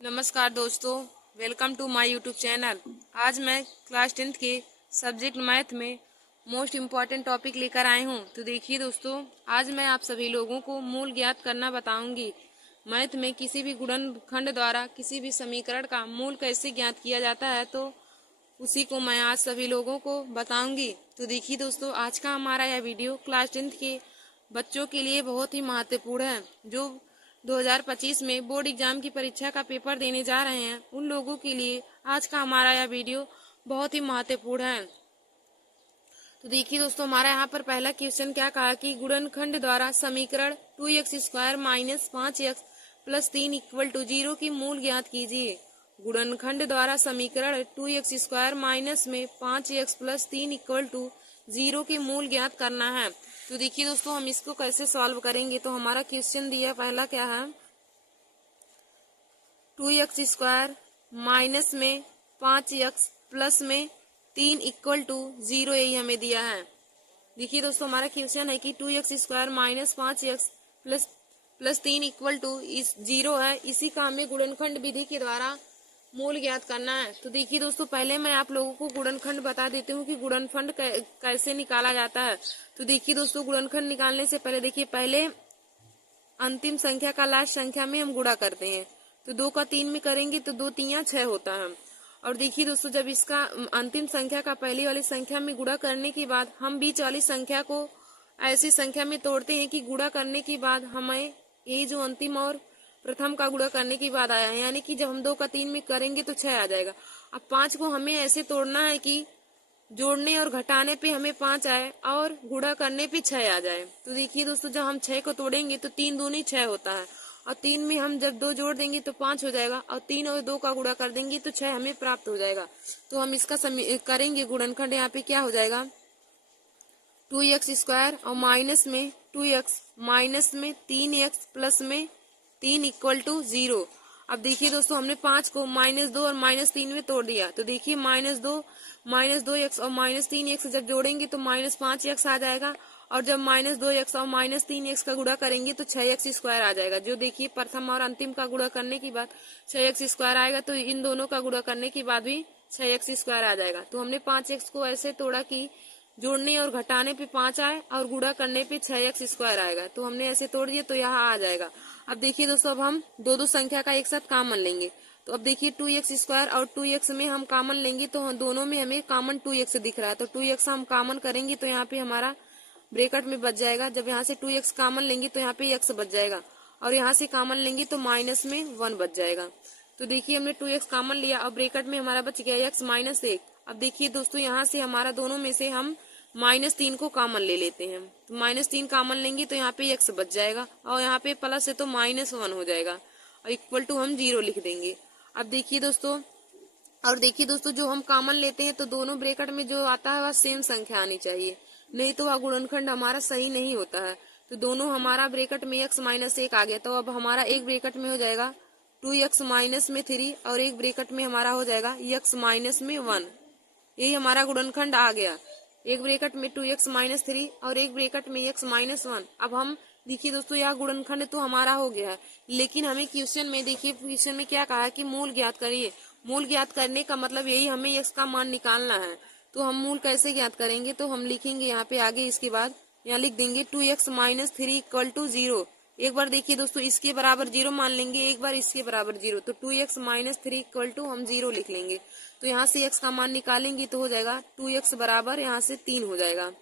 नमस्कार दोस्तों, welcome to my YouTube channel. आज मैं क्लास 10th के सब्जेक्ट मैथ में मोस्ट इम्पॉर्टेंट टॉपिक लेकर आई हूँ। तो देखिए दोस्तों, आज मैं आप सभी लोगों को मूल ज्ञात करना बताऊंगी। मैथ में किसी भी गुणनखंड द्वारा किसी भी समीकरण का मूल कैसे ज्ञात किया जाता है, तो उसी को मैं आज सभी लोगों को बताऊंगी। तो देखिए दोस्तों, आज का हमारा यह वीडियो क्लास 10th के बच्चों के लिए बहुत ही महत्वपूर्ण है। जो 2025 में बोर्ड एग्जाम की परीक्षा का पेपर देने जा रहे हैं, उन लोगों के लिए आज का हमारा यह वीडियो बहुत ही महत्वपूर्ण है। तो देखिए दोस्तों, हमारा यहाँ पर पहला क्वेश्चन क्या कहा कि गुणनखंड द्वारा समीकरण 2x² minus 5x plus 3 equal to 0 की मूल ज्ञात कीजिए। गुणनखंड द्वारा समीकरण 2x² माइनस में 5x प्लस 3 इक्वल टू 0 की मूल ज्ञात करना है। तो देखिए दोस्तों, हम इसको कैसे सॉल्व करेंगे। तो हमारा क्वेश्चन दिया पहला क्या है, 2x² माइनस में 5x प्लस में 3 इक्वल टू 0, यही हमें दिया है। देखिए दोस्तों, हमारा क्वेश्चन है कि 2x² minus 5x plus 3 equal to 0 है। इसी का हमें गुणनखंड विधि के द्वारा मूल ज्ञात करना है। तो देखिए दोस्तों, पहले मैं आप लोगों को गुणनखंड बता देती हूँ कि गुणनखंड कैसे निकाला जाता है। तो देखिए दोस्तों, गुणनखंड निकालने से पहले देखिए, पहले अंतिम संख्या का लास्ट संख्या में हम गुणा करते हैं। तो 2 का 3 में करेंगे तो 2 3 6 होता है। और देखिए दोस्तों, जब इसका अंतिम संख्या का पहली वाली संख्या में गुणा करने के बाद हम बीच वाली संख्या को ऐसी संख्या में तोड़ते हैं कि गुणा करने के बाद हमें ये जो अंतिम और प्रथम का गुणा करने के बाद आया है, यानी कि जब हम 2 का 3 में करेंगे तो 6 आ जाएगा। अब 5 को हमें ऐसे तोड़ना है कि जोड़ने और घटाने पे हमें 5 आए और गुणा करने पे 6 आ जाए। तो देखिए दोस्तों, जब हम 6 को तोड़ेंगे तो 3 दूनी 6 होता है, और 3 में हम जब 2 जोड़ देंगे तो 5 हो जाएगा, और 3 और 2 का गुणा कर देंगे तो 6 हमें प्राप्त हो जाएगा। तो हम इसका करेंगे गुणनखंड। यहाँ पे क्या हो जाएगा, 2x² और माइनस में 2x माइनस में 3x प्लस में 3 इक्वल टू 0। अब देखिए दोस्तों, हमने 5 को -2 और -3 में तोड़ दिया। तो देखिए -2x और -3x जब जोड़ेंगे तो -5x आ जाएगा, और जब -2x और -3x का गुणा करेंगे तो 6x² आ जाएगा। जो देखिए प्रथम और अंतिम का गुणा करने के बाद 6x² आएगा, तो इन दोनों का गुणा करने के बाद भी 6x² आ जाएगा। तो हमने 5x को ऐसे तोड़ा कि जोड़ने और घटाने पे 5 आए और गुणा करने पे 6x² आएगा। तो हमने ऐसे तोड़ दिया तो यहाँ आ जाएगा। अब देखिए दोस्तों, अब हम दो संख्या का एक साथ कॉमन लेंगे। तो अब देखिए 2x² और 2x में हम कॉमन लेंगे तो दोनों में हमें कॉमन 2x दिख रहा है। तो 2x हम कॉमन करेंगे तो यहाँ पे हमारा ब्रैकेट में बच जाएगा। जब यहाँ से 2x कॉमन लेंगे तो यहाँ पे x बच जाएगा, और यहाँ से कॉमन लेंगे तो माइनस में 1 बच जाएगा। तो देखिए, हमने 2x कॉमन लिया और ब्रैकेट में हमारा बच गया x माइनस 1। अब देखिए दोस्तों, यहाँ से हमारा दोनों में से हम -3 को कॉमन ले लेते हैं। तो -3 कॉमन लेंगे तो यहाँ पे x बच जाएगा, और यहाँ पे प्लस है तो -1 हो जाएगा, और इक्वल टू हम 0 लिख देंगे। अब देखिए दोस्तों, और देखिए दोस्तों, जो हम कॉमन लेते हैं तो दोनों ब्रैकेट में जो आता है वह सेम संख्या आनी चाहिए, नहीं तो वह गुणनखंड हमारा सही नहीं होता है। तो दोनों हमारा ब्रैकेट में x -1 आ गया। तो अब हमारा एक ब्रैकेट में हो जाएगा 2x माइनस में 3, और एक ब्रैकेट में हमारा हो जाएगा x माइनस में 1। यही हमारा गुणनखंड आ गया। एक ब्रैकेट में 2x माइनस 3 और एक ब्रैकेट में x माइनस 1। अब हम देखिए दोस्तों, यह गुणनखंड तो हमारा हो गया है, लेकिन हमें क्वेश्चन में देखिए, क्वेश्चन में क्या कहा है कि मूल ज्ञात करिए। मूल ज्ञात करने का मतलब यही, हमें x का मान निकालना है। तो हम मूल कैसे ज्ञात करेंगे, तो हम लिखेंगे यहाँ पे आगे, इसके बाद यहाँ लिख देंगे 2x माइनस 3 इक्वल टू 0। एक बार देखिए दोस्तों, इसके बराबर 0 मान लेंगे, एक बार इसके बराबर 0। तो 2x माइनस 3 इक्वल टू हम 0 लिख लेंगे। तो यहाँ से x का मान निकालेंगे तो हो जाएगा 2x बराबर यहाँ से 3 हो जाएगा।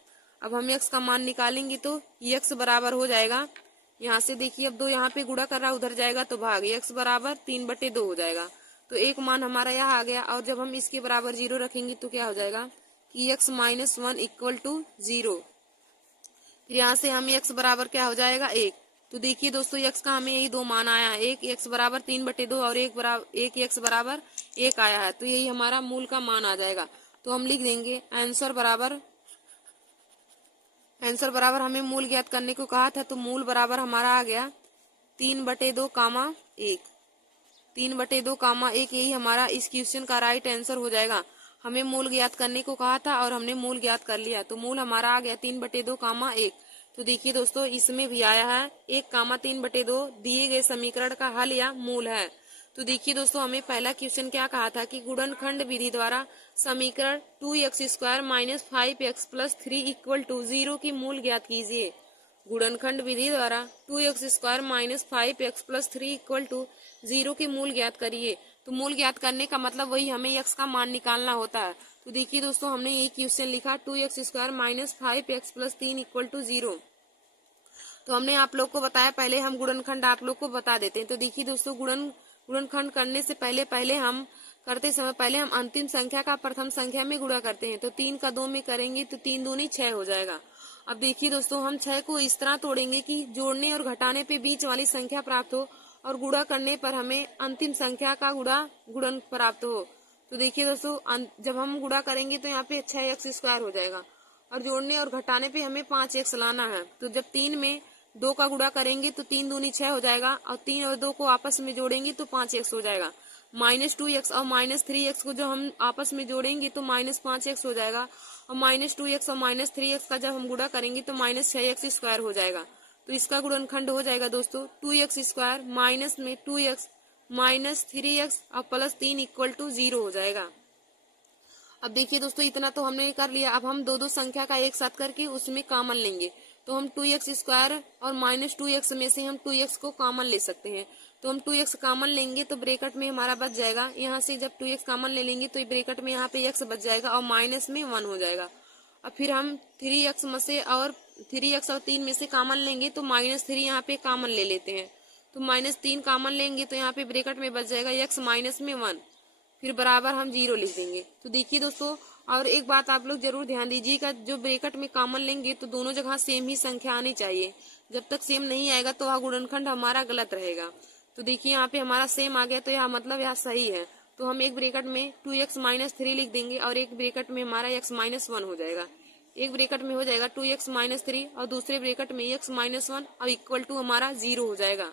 अब हम x का मान निकालेंगे तो x बराबर हो जाएगा, यहाँ से देखिए, अब 2 यहाँ पे गुणा कर रहा उधर जाएगा तो भाग, x बराबर 3/2 हो जाएगा। तो एक मान हमारा यहाँ आ गया, और जब हम इसके बराबर 0 रखेंगे तो क्या हो जाएगा कि x माइनस 1 इक्वल टू 0। फिर यहाँ से हम x बराबर क्या हो जाएगा 1। तो देखिए दोस्तों, x का हमें यही 2 मान आया है, एक x बराबर 3/2 और एक x बराबर 1 आया है। तो यही हमारा मूल का मान आ जाएगा। तो हम लिख देंगे आंसर बराबर हमें मूल ज्ञात करने को कहा था, तो मूल बराबर हमारा आ गया 3/2 कामा 1। 3/2 कामा 1, यही हमारा इस क्वेश्चन का राइट आंसर हो जाएगा। हमें मूल ज्ञात करने को कहा था और हमने मूल ज्ञात कर लिया, तो मूल हमारा आ गया 3/2 कामा 1। तो देखिए दोस्तों, इसमें भी आया है 1 कामा 3/2 दिए गए समीकरण का हल या मूल है। तो देखिए दोस्तों, हमें पहला क्वेश्चन क्या कहा था कि गुणनखंड विधि द्वारा समीकरण 2x² minus 5x plus 3 equal to 0 की मूल ज्ञात कीजिए। गुणनखंड विधि द्वारा 2x² minus 5x plus 3 equal to 0 की मूल ज्ञात करिए। तो मूल ज्ञात करने का मतलब वही हमें x का मान निकालना होता है। तो देखिए दोस्तों, हमने यही क्वेश्चन लिखा 2x² minus 5x plus 3 equal to 0। तो हमने आप लोग को बताया, पहले हम गुणनखंड आप लोग को बता देते हैं। तो देखिए दोस्तों, गुणनखंड करने से पहले हम करते समय पहले हम अंतिम संख्या का प्रथम संख्या में गुणा करते हैं। तो 3 का 2 में करेंगे तो 3 दूनी 6 हो जाएगा। अब देखिए दोस्तों, हम 6 को इस तरह तोड़ेंगे कि जोड़ने और घटाने पे बीच वाली संख्या प्राप्त हो और गुणा करने पर हमें अंतिम संख्या का गुणन प्राप्त हो। तो देखिए दोस्तों, जब हम गुणा करेंगे तो यहाँ पे 6x² हो जाएगा और जोड़ने और घटाने पे हमें 5x लाना है। तो जब 3 में 2 का गुणा करेंगे तो 3 दूनी 6 हो जाएगा और 3 और 2 को आपस में जोड़ेंगे तो 5x हो जाएगा। -2x और -3x को जब हम आपस में जोड़ेंगे तो -5x हो जाएगा और -2x और -3x का जब हम गुणा करेंगे तो -6x² हो जाएगा। तो इसका गुणनखंड हो जाएगा दोस्तों 2x² माइनस में 2x माइनस 3x और प्लस 3 इक्वल टू 0 हो जाएगा। अब देखिए दोस्तों, इतना तो हमने कर लिया। अब हम दो संख्या का एक साथ करके उसमें कॉमन लेंगे। तो हम 2x² और -2x में से हम 2x को कॉमन ले सकते हैं। तो हम 2x कॉमन लेंगे तो ब्रैकेट में हमारा बच जाएगा। यहाँ से जब 2x कॉमन ले लेंगे तो ब्रैकेट में यहाँ पे x बच जाएगा और माइनस में 1 हो जाएगा। और फिर हम 3x में से और 3x और 3 में से कॉमन लेंगे तो -3 यहाँ पे कॉमन ले लेते हैं। तो -3 कॉमन लेंगे तो यहाँ पे ब्रैकेट में बच जाएगा x माइनस में 1, फिर बराबर हम 0 लिख देंगे। तो देखिए दोस्तों, और एक बात आप लोग जरूर ध्यान दीजिएगा, जो ब्रैकेट में कॉमन लेंगे तो दोनों जगह सेम ही संख्या आनी चाहिए। जब तक सेम नहीं आएगा तो वह गुणनखंड हमारा गलत रहेगा। तो देखिए यहाँ पे हमारा सेम आ गया तो यह मतलब यह सही है। तो हम एक ब्रैकेट में 2x माइनस 3 लिख देंगे और एक ब्रैकेट में हमारा x माइनस 1 हो जाएगा। एक ब्रैकेट में हो जाएगा 2x माइनस 3 और दूसरे ब्रैकेट में x माइनस 1 और इक्वल टू हमारा 0 हो जाएगा।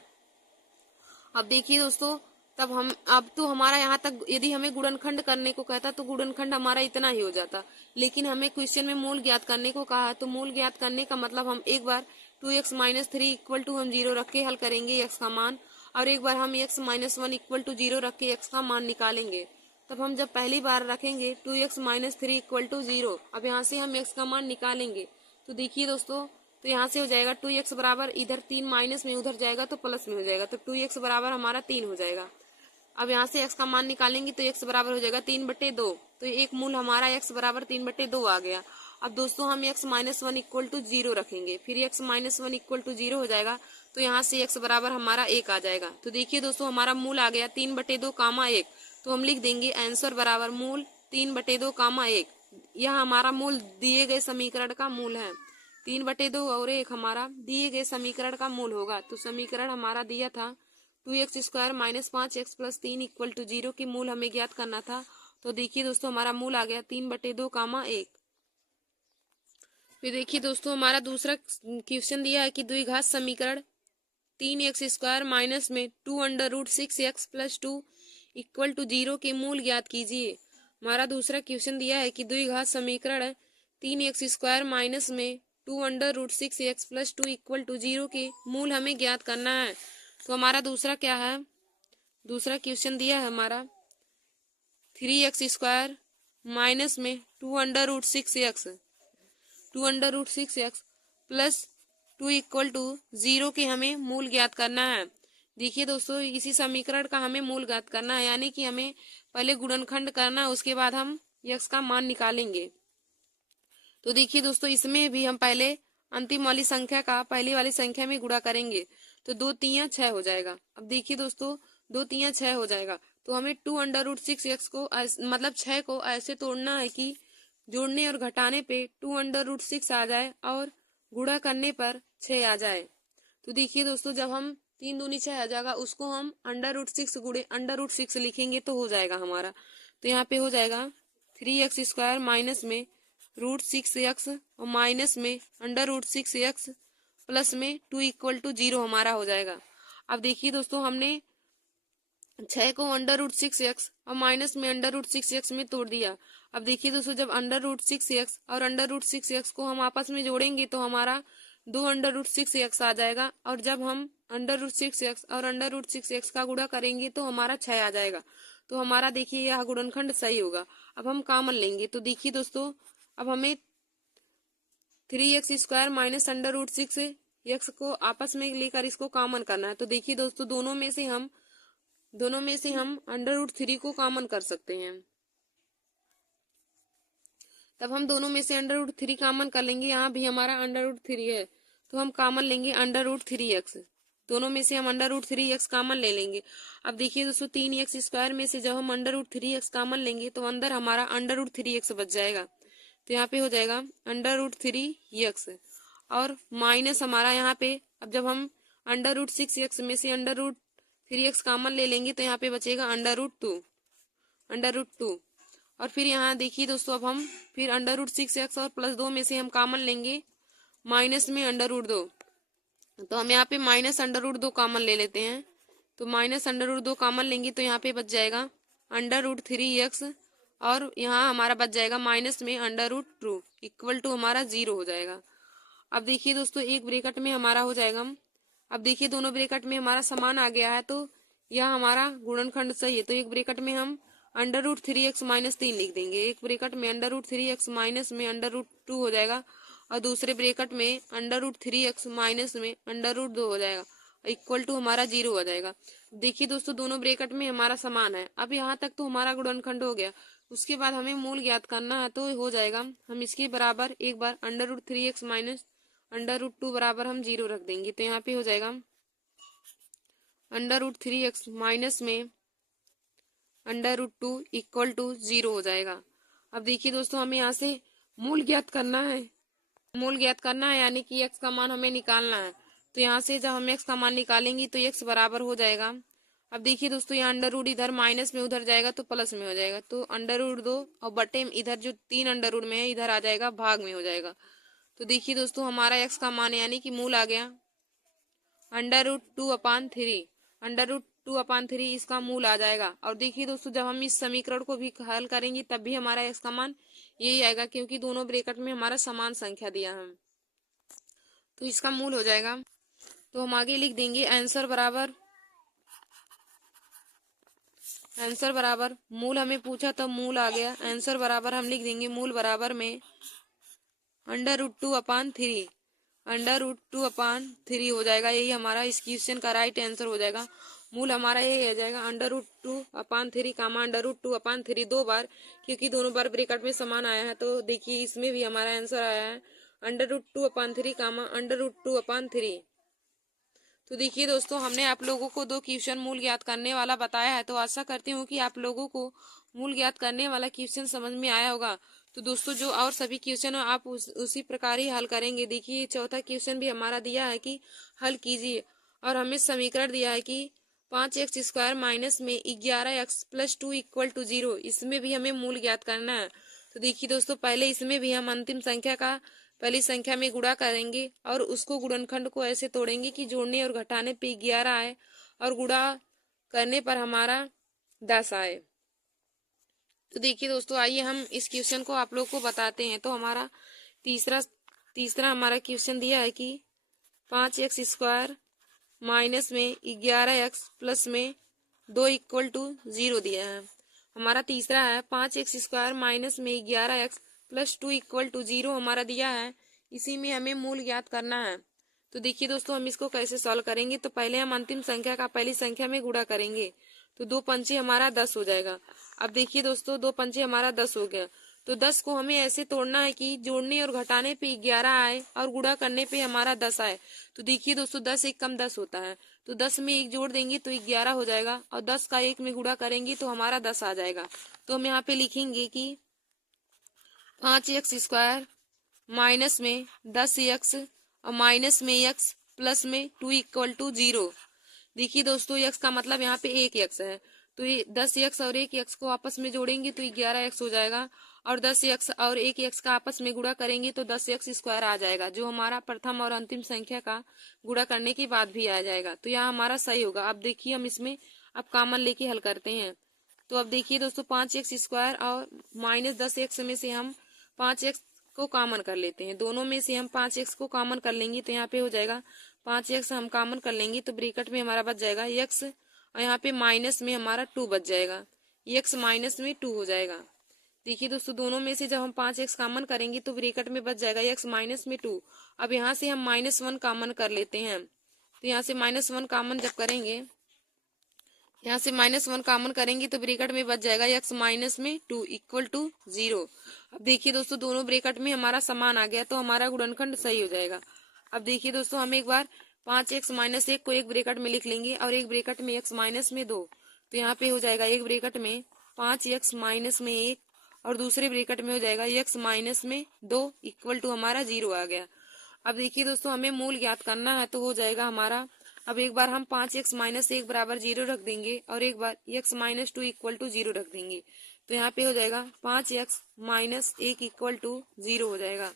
अब देखिए दोस्तों, अब तो हमारा यहाँ तक यदि हमें गुणनखंड करने को कहता तो गुणनखंड हमारा इतना ही हो जाता। लेकिन हमें क्वेश्चन में मूल ज्ञात करने को कहा, तो मूल ज्ञात करने का मतलब हम एक बार 2x माइनस 3 इक्वल टू हम 0 रख के हल करेंगे x का मान, और एक बार हम x माइनस 1 इक्वल टू 0 रख के x का मान निकालेंगे। तब हम जब पहली बार रखेंगे 2x माइनस 3 इक्वल टू 0, अब यहाँ से हम x का मान निकालेंगे। तो देखिए दोस्तों, तो यहाँ से हो जाएगा 2x बराबर, इधर 3 माइनस में उधर जाएगा तो प्लस में हो जाएगा। तो 2x बराबर हमारा 3 हो जाएगा। अब यहाँ से x का मान निकालेंगे तो x बराबर हो जाएगा 3/2। तो एक मूल हमारा x बराबर 3/2 आ गया। अब दोस्तों, हम x माइनस 1 इक्वल टू 0 रखेंगे, फिर x माइनस 1 इक्वल टू 0 हो जाएगा। तो यहाँ से x बराबर हमारा 1 आ जाएगा। तो देखिए दोस्तों, हमारा मूल आ गया 3/2, 1। तो हम लिख देंगे आंसर बराबर मूल 3/2, 1। यह हमारा मूल दिए गए समीकरण का मूल है। 3/2 और 1 हमारा दिए गए समीकरण का मूल होगा। तो समीकरण हमारा दिया था 2x² minus 5x plus 3 equal to 0 की मूल हमें ज्ञात करना था। तो देखिए दोस्तों, हमारा मूल आ गया 3/2, 1। फिर देखिए दोस्तों, हमारा दूसरा क्वेश्चन दिया है कि द्विघात समीकरण 3x² माइनस में 2√6x प्लस 2 इक्वल टू 0 के मूल ज्ञात कीजिए। हमारा दूसरा क्वेश्चन दिया है कि द्विघात समीकरण 3x² माइनस में 2√6x प्लस 2 इक्वल टू 0 के मूल हमें ज्ञात करना है। तो हमारा दूसरा क्या है, दूसरा क्वेश्चन दिया है हमारा 3x² माइनस में 2√6x प्लस 2 इक्वल टू 0 के हमें मूल ज्ञात करना है। देखिए दोस्तों, इसी समीकरण का हमें मूल ज्ञात करना है, यानी कि हमें पहले गुणनखंड करना है, उसके बाद हम x का मान निकालेंगे। तो देखिए दोस्तों, इसमें भी हम पहले अंतिम वाली संख्या का पहली वाली संख्या में गुणा करेंगे। तो 2 3 6 हो जाएगा। अब देखिए दोस्तों, 2 3 6 हो जाएगा। तो हमें 2√6x को मतलब 6 को ऐसे तोड़ना है कि जोड़ने और घटाने पे 2√6 आ जाए और गुणा करने पर 6 आ जाए। तो देखिए दोस्तों, जब हम 3 दूनी 6 आ जाएगा, उसको हम √6 गुणे √6 लिखेंगे तो हो जाएगा हमारा। तो यहाँ पे हो जाएगा 3x² माइनस में √6x और माइनस में √6x प्लस में 2 इक्वल टू 0 हमारा हो जाएगा। अब देखिए दोस्तों, हमने 6 को √6x और माइनस में √6x में तोड़ दिया। अब देखिए दोस्तों, जब √6x और √6x को हम आपस में जोड़ेंगे तो हमारा 2 अंडर रूट 6x आ जाएगा। और जब हम अंडर रूट 6x और अंडर रूट 6x का गुणा करेंगे तो हमारा 6 आ जाएगा। तो हमारा देखिए यह गुणनखंड सही होगा। अब हम कॉमन लेंगे तो देखिए दोस्तों, अब हमें 3x² minus under root 6x को आपस में लेकर इसको कॉमन करना है। तो देखिए दोस्तों, दोनों में से हम अंडर रूट 3 को कॉमन कर सकते हैं। तब हम दोनों में से अंडर रूट 3 कॉमन कर लेंगे। यहाँ भी हमारा अंडर रूट 3 है तो हम कॉमन लेंगे अंडर रूट 3x। दोनों में से हम अंडर रूट 3x कॉमन ले लेंगे। अब देखिए दोस्तों, 3x² में से जब हम अंडर रूट 3x कॉमन लेंगे तो अंदर हमारा अंडर रूट 3x बच जाएगा। तो यहाँ पे हो जाएगा अंडर रूट 3x और माइनस हमारा यहाँ पे, अब जब हम अंडर रूट 6x में से अंडर रूट 3x कॉमन ले लेंगे तो यहाँ पे बचेगा अंडर रूट 2। और फिर यहाँ देखिए दोस्तों, अब हम फिर अंडर रूट 6x और प्लस 2 में से हम कॉमन लेंगे माइनस में अंडर रूट 2। तो हम यहाँ पे माइनस अंडर रूट 2 कॉमन ले लेते हैं। तो माइनस अंडर रूट 2 कॉमन लेंगे तो यहाँ पे बच जाएगा अंडर रूट 3x और यहाँ हमारा बच जाएगा माइनस में अंडर रूट 2 इक्वल टू हमारा 0 हो जाएगा। अब देखिए दोस्तों, एक ब्रैकेट में हमारा हो जाएगा। अब देखिए दोनों ब्रैकेट में हमारा समान आ गया है तो यह हमारा गुणनखंड सही है। तो एक ब्रैकेट में हम अंडर रूट 3x माइनस 3 लिख देंगे। एक ब्रैकेट में अंडर रूट 3x माइनस में अंडर रूट 2 हो जाएगा और दूसरे ब्रैकेट में अंडर रूट 3x माइनस में अंडर रूट 2 हो जाएगा इक्वल टू हमारा 0 हो जाएगा। देखिए दोस्तों, दोनों ब्रैकेट में हमारा समान है। अब यहाँ तक तो हमारा गुणनखंड हो गया। उसके बाद हमें मूल ज्ञात करना है। तो हो जाएगा, हम इसके बराबर एक बार under root 3x minus under root 2 बराबर हम 0 रख देंगे। तो यहाँ पे हो जाएगा अंडर रूट 3x माइनस में अंडर रूट 2 इक्वल टू 0 हो जाएगा। अब देखिए दोस्तों, हमें यहाँ से मूल ज्ञात करना है यानी कि x का मान हमें निकालना है। तो यहाँ से जब हम x का मान निकालेंगे तो x बराबर हो जाएगा। अब देखिए दोस्तों, यहाँ अंडर रूट इधर माइनस में उधर जाएगा तो प्लस में हो जाएगा। तो अंडर रूट 2 और बटे में इधर जो 3 अंडर रूट में है इधर आ जाएगा भाग में हो जाएगा। तो देखिए दोस्तों, हमारा x का मान यानी कि मूल आ गया अंडर रूट 2/3। अंडर रूट 2/3 इसका मूल आ जाएगा। और देखिए दोस्तों, जब हम इस समीकरण को भी हल करेंगे तब भी हमारा x का मान यही आएगा क्योंकि दोनों ब्रैकेट में हमारा समान संख्या दिया है। तो इसका मूल हो जाएगा। तो हम आगे लिख देंगे आंसर बराबर मूल हमें पूछा तो मूल आ गया। आंसर बराबर हम लिख देंगे मूल बराबर में अंडर रूट 2/3 अंडर रूट 2/3 हो जाएगा। यही हमारा इस क्वेश्चन का राइट आंसर हो जाएगा। मूल हमारा यही हो जाएगा अंडर रूट 2/3 कामा अंडर रूट 2/3 दो बार, क्योंकि दोनों बार ब्रैकेट में समान आया है। तो देखिए इसमें भी हमारा आंसर आया है अंडर रूट 2/3 कामा अंडर रूट 2/3। तो देखिए दोस्तों, हमने आप लोगों को 2 क्वेश्चन मूल ज्ञात करने वाला बताया है। तो आशा करती हूँ कि आप लोगों को मूल ज्ञात करने वाला क्वेश्चन समझ में आया होगा। तो दोस्तों, जो और सभी क्वेश्चन आप उसी प्रकार ही हल करेंगे। देखिए चौथा क्वेश्चन भी हमारा दिया है कि हल कीजिए और हमें समीकरण दिया है कि 5x² माइनस में 11x प्लस 2 इक्वल टू 0। इसमें भी हमें मूल ज्ञात करना है। तो देखिए दोस्तों, पहले इसमें भी हम अंतिम संख्या का पहली संख्या में गुणा करेंगे और उसको गुणनखंड को ऐसे तोड़ेंगे कि जोड़ने और घटाने पे 11 आए और गुणा करने पर हमारा 10 आए। तो देखिए दोस्तों, आइए हम इस क्वेश्चन को आप लोग को बताते हैं। तो हमारा तीसरा हमारा क्वेश्चन दिया है कि 5x² माइनस में 11x प्लस में 2 इक्वल टू 0 दिया है। हमारा तीसरा है 5x² माइनस में 11x प्लस 2 इक्वल टू 0 हमारा दिया है। इसी में हमें मूल ज्ञात करना है। तो देखिए दोस्तों, हम इसको कैसे सॉल्व करेंगे। तो पहले हम अंतिम संख्या का पहली संख्या में गुणा करेंगे। तो 2 पंचे हमारा 10 हो जाएगा। अब देखिए दोस्तों, 2 पंचे हमारा 10 हो गया। तो 10 को हमें ऐसे तोड़ना है कि जोड़ने और घटाने पे 11 आए और गुणा करने पे हमारा 10 आए। तो देखिए दोस्तों, 10 एक कम 10 होता है। तो 10 में 1 जोड़ देंगे तो 11 हो जाएगा और 10 का 1 में गुणा करेंगे तो हमारा 10 आ जाएगा। तो हम यहाँ पे लिखेंगे कि 5x² माइनस में 10x और माइनस में x प्लस में 2 इक्वल टू 0। देखिए दोस्तों, x का मतलब यहाँ पे 1x है। तो ये 10x और 1x को आपस में जोड़ेंगे तो 11x हो जाएगा और 10x और 1x का आपस में गुणा करेंगे तो 10x² आ जाएगा, जो हमारा प्रथम और अंतिम संख्या का गुणा करने के बाद भी आ जाएगा। तो यहाँ हमारा सही होगा। अब देखिए हम इसमें अब कॉमन लेके हल करते हैं। तो अब देखिए दोस्तों, 5x² और माइनस 10x में से हम 5x को कॉमन कर लेते हैं। दोनों में से हम 5x को कॉमन कर लेंगे तो यहाँ पे हो जाएगा 5x हम कॉमन कर लेंगे तो ब्रैकेट में हमारा बच जाएगा x और यहाँ पे माइनस में हमारा 2 बच जाएगा। x माइनस में 2 हो जाएगा। देखिए दोस्तों दोनों में से जब हम 5x कॉमन करेंगे तो ब्रैकेट में बच जाएगा x माइनस में 2। अब यहाँ से हम -1 कॉमन कर लेते हैं तो यहाँ से -1 कॉमन जब करेंगे, यहाँ से -1 कॉमन करेंगे तो ब्रैकेट में बच जाएगा x माइनस में 2 इक्वल टू 0। अब देखिए दोस्तों दोनों ब्रैकेट में हमारा समान आ गया तो हमारा गुणनखंड सही हो जाएगा। अब देखिए दोस्तों हम एक बार 5x माइनस 1 को एक ब्रैकेट में लिख लेंगे और एक ब्रैकेट में x माइनस में 2। तो यहाँ पे हो जाएगा एक ब्रैकेट में 5x माइनस में 1 और दूसरे ब्रैकेट में हो जाएगा x माइनस में 2 इक्वल टू हमारा 0 आ गया। अब देखिए दोस्तों हमें मूल ज्ञात करना है तो हो जाएगा हमारा, अब एक बार हम 5x माइनस 1 बराबर 0 रख देंगे और एक बार x माइनस 2 इक्वल टू 0 रख देंगे तो यहाँ पे हो जाएगा 5x माइनस 1 इक्वल टू 0 हो जाएगा।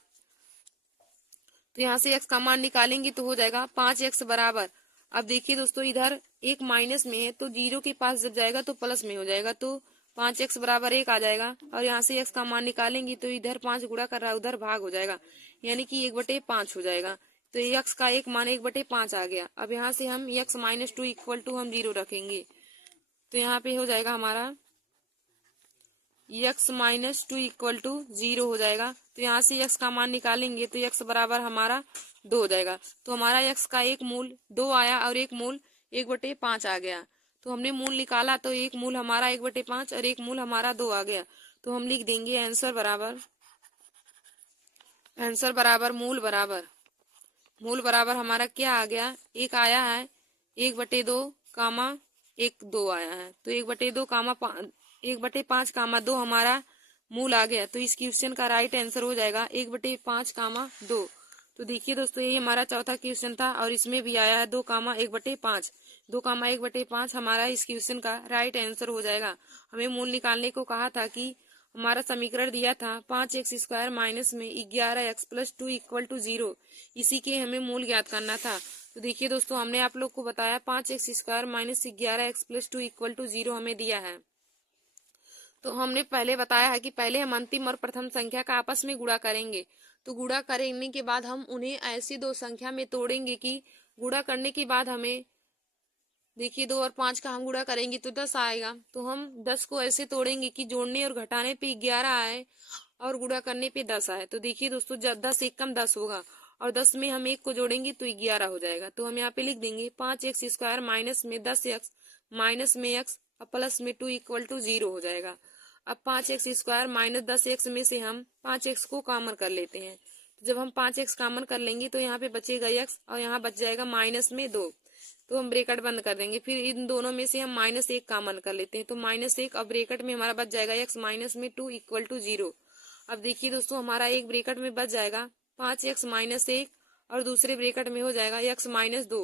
तो यहाँ से x का मान निकालेंगे तो हो जाएगा 5x बराबर, अब देखिए दोस्तों इधर एक माइनस में है तो 0 के पास जब जाएगा तो प्लस में हो जाएगा तो 5x बराबर 1 आ जाएगा और यहाँ से x का मान निकालेंगे तो इधर 5 गुणा कर रहा है उधर भाग हो जाएगा यानी कि 1/5 हो जाएगा। तो x का एक मान 1/5 आ गया। अब यहाँ से हम x माइनस 2 इक्वल टू हम 0 रखेंगे तो यहाँ पे हो जाएगा हमारा x माइनस 2 इक्वल टू 0 हो जाएगा। तो यहाँ से x का मान निकालेंगे तो x बराबर हमारा 2 हो जाएगा। तो हमारा x का एक मूल 2 आया और एक मूल 1/5 आ गया। तो हमने मूल निकाला तो एक मूल हमारा 1/5 और एक मूल हमारा 2 आ गया। तो हम लिख देंगे आंसर बराबर मूल बराबर हमारा क्या आ गया, एक आया है 1/2 कामा 1 2 आया है तो 1/2 कामा 1/5 कामा 2 हमारा मूल आ गया। तो इस क्वेश्चन का राइट आंसर हो जाएगा 1/5 कामा 2। तो देखिए दोस्तों ये हमारा चौथा क्वेश्चन था और इसमें भी आया है 2 कामा 1/5। 2 कामा 1/5 हमारा इस क्वेश्चन का राइट आंसर हो जाएगा। हमें मूल निकालने को कहा था कि हमारा समीकरण दिया था 5x स्क्वायर माइनस में 11x प्लस 2 इक्वल टू 0, इसी के हमें मूल ज्ञात करना था। तो देखिए दोस्तों हमने आप लोग को बताया 5x square minus 11x plus 2 equal to 0 हमें दिया है। तो हमने पहले बताया है कि पहले हम अंतिम और प्रथम संख्या का आपस में गुणा करेंगे। तो गुणा करने के बाद हम उन्हें ऐसी दो संख्या में तोड़ेंगे कि गुणा करने के बाद हमें देखिए 2 और 5 का हम गुणा करेंगे तो 10 आएगा। तो हम 10 को ऐसे तोड़ेंगे कि जोड़ने और घटाने पे 11 आए और गुणा करने पे 10 आए। तो देखिए दोस्तों जब 10 एक कम 10 होगा और 10 में हम 1 को जोड़ेंगे तो 11 हो जाएगा। तो हम यहाँ पे लिख देंगे 5x स्क्वायर माइनस में 10x माइनस में x और प्लस में 2 इक्वल टू 0 हो जाएगा। अब 5x स्क्वायर माइनस 10x में से हम 5x को कॉमन कर लेते हैं। जब हम 5x कॉमन कर लेंगे तो यहाँ पे बचेगा x और यहाँ बच जाएगा माइनस में 2। तो हम ब्रैकेट बंद कर देंगे। फिर इन दोनों में से हम -1 कॉमन कर लेते हैं तो -1 और ब्रैकेट में हमारा बच जाएगा x माइनस में 2 इक्वल टू 0। अब देखिए दोस्तों हमारा एक ब्रैकेट में बच जाएगा 5x माइनस 1 और दूसरे ब्रैकेट में हो जाएगा x माइनस 2।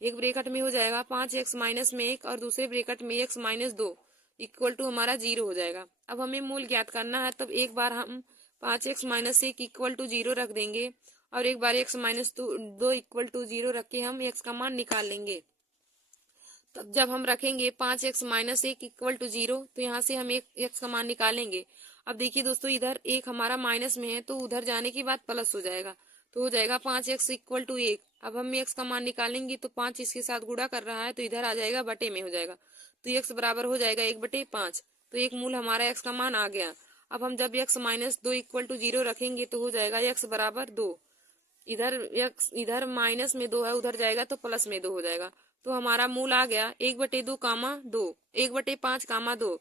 एक ब्रैकेट में हो जाएगा 5x माइनस में 1 और दूसरे ब्रैकेट में x माइनस 2 इक्वल टू हमारा 0 हो जाएगा। अब हमें मूल ज्ञात करना है तब एक बार हम 5x माइनस 1 इक्वल टू 0 रख देंगे और एक बार x माइनस 2 इक्वल टू 0 रख के हम x का मान निकाल लेंगे। तब जब हम रखेंगे 5x माइनस 1 इक्वल टू 0 तो यहाँ से हम एक x का मान निकालेंगे। अब देखिए दोस्तों इधर एक हमारा माइनस में है तो उधर जाने के बाद प्लस हो जाएगा तो हो जाएगा 5x इक्वल टू 1। अब हम x का मान निकालेंगे तो 5 इसके साथ गुणा कर रहा है तो इधर आ जाएगा बटे में हो जाएगा तो x बराबर हो जाएगा 1/5। तो एक मूल हमारा x का मान आ गया। अब हम जब x माइनस 2 इक्वल टू 0 रखेंगे तो हो जाएगा x बराबर 2। इधर माइनस में 2 है उधर जाएगा तो प्लस में 2 हो जाएगा। तो हमारा मूल आ गया 1/2 कामा 2 1/5 कामा 2।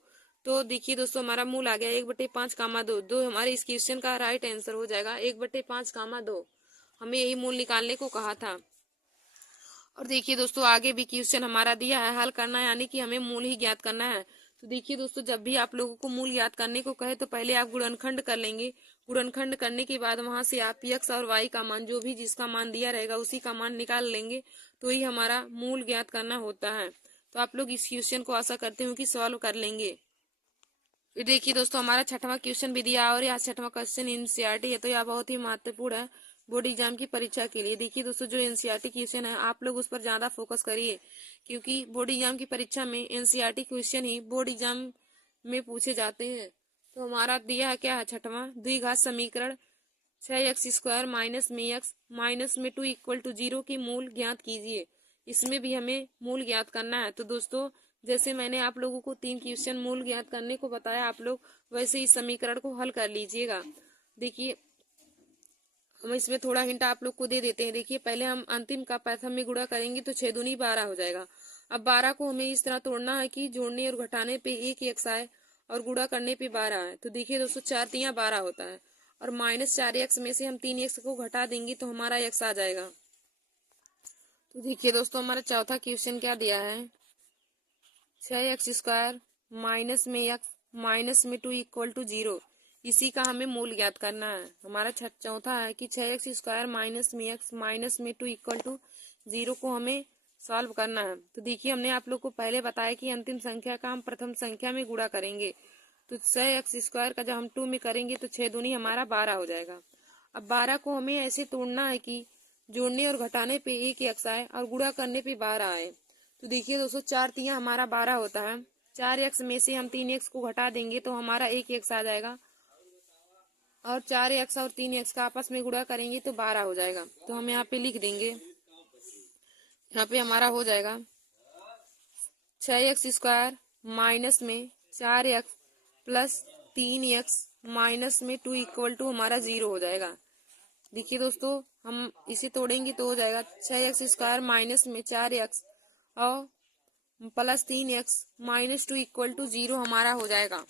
तो देखिए दोस्तों हमारा मूल आ गया 1/5 कामा 2। दो हमारे इस क्वेश्चन का राइट आंसर हो जाएगा 1/5 कामा 2। हमें यही मूल निकालने को कहा था। और देखिए दोस्तों आगे भी क्वेश्चन हमारा दिया है हल करना है यानी कि हमें मूल ही ज्ञात करना है। तो देखिए दोस्तों जब भी आप लोगों को मूल ज्ञात करने को कहे तो पहले आप गुणनखंड कर लेंगे। गुणनखंड करने के बाद वहां से आप x और y का मान जो भी जिसका मान दिया रहेगा उसी का मान निकाल लेंगे तो ही हमारा मूल ज्ञात करना होता है। तो आप लोग इस क्वेश्चन को आशा करते हूँ कि सॉल्व कर लेंगे। फिर देखिए दोस्तों हमारा छठवां क्वेश्चन भी दिया और यह छठवां क्वेश्चन एनसीईआरटी है तो यह बहुत ही महत्वपूर्ण है बोर्ड एग्जाम की परीक्षा के लिए। देखिए दोस्तों जो एनसीईआरटी क्वेश्चन है आप लोग उस पर ज्यादा फोकस करिए क्योंकि बोर्ड एग्जाम की परीक्षा में एनसीईआरटी क्वेश्चन ही बोर्ड एग्जाम में पूछे जाते हैं। तो हमारा दिया है क्या है छठवां द्विघात समीकरण 6x² माइनस में x माइनस में 2 इक्वल टू 0 की मूल ज्ञात कीजिए। इसमें भी हमें मूल ज्ञात करना है। तो दोस्तों जैसे मैंने आप लोगों को 3 क्वेश्चन मूल ज्ञात करने को बताया, आप लोग वैसे इस समीकरण को हल कर लीजिएगा। देखिए हम इसमें थोड़ा हिंट आप लोग को दे देते हैं। देखिए पहले हम अंतिम का प्रथम में गुणा करेंगे तो 6 दूनी 12 हो जाएगा। अब 12 को हमें इस तरह तोड़ना है कि जोड़ने और घटाने पे एक ही x आए और गुणा करने पे 12 आए। तो देखिए दोस्तों 4 तियां 12 होता है और -4x में से हम 3x को घटा देंगे तो हमारा x आ जाएगा। तो देखिए दोस्तों हमारा चौथा क्वेश्चन क्या दिया है, 6x² माइनस में x माइनस में 2 इक्वल टू 0। इसी का हमें मूल ज्ञात करना है। हमारा चौथा है कि 6x² माइनस में x माइनस में 2 इक्वल टू 0 को हमें सॉल्व करना है। तो देखिए हमने आप लोग को पहले बताया कि अंतिम संख्या का हम प्रथम संख्या में गुणा करेंगे। तो 6x² का जब हम 2 में करेंगे तो 6 दूनी हमारा 12 हो जाएगा। अब 12 को हमें ऐसे तोड़ना है कि जोड़ने और घटाने पे एक x आए और गुणा करने पे 12 आए। तो देखिए दोस्तों 4 तियां हमारा 12 होता है। 4x में से हम 3x को घटा देंगे तो हमारा एक x आ जाएगा और 4x और 3x का आपस में गुणा करेंगे तो 12 हो जाएगा। तो हम यहाँ पे लिख देंगे, यहाँ पे हमारा हो जाएगा 6x² माइनस में 4x प्लस 3x माइनस में 2 इक्वल टू हमारा 0 हो जाएगा। देखिए दोस्तों हम इसे तोड़ेंगे तो हो जाएगा 6x² माइनस में 4x और plus 3x minus 2 equal to 0 हमारा हो जाएगा।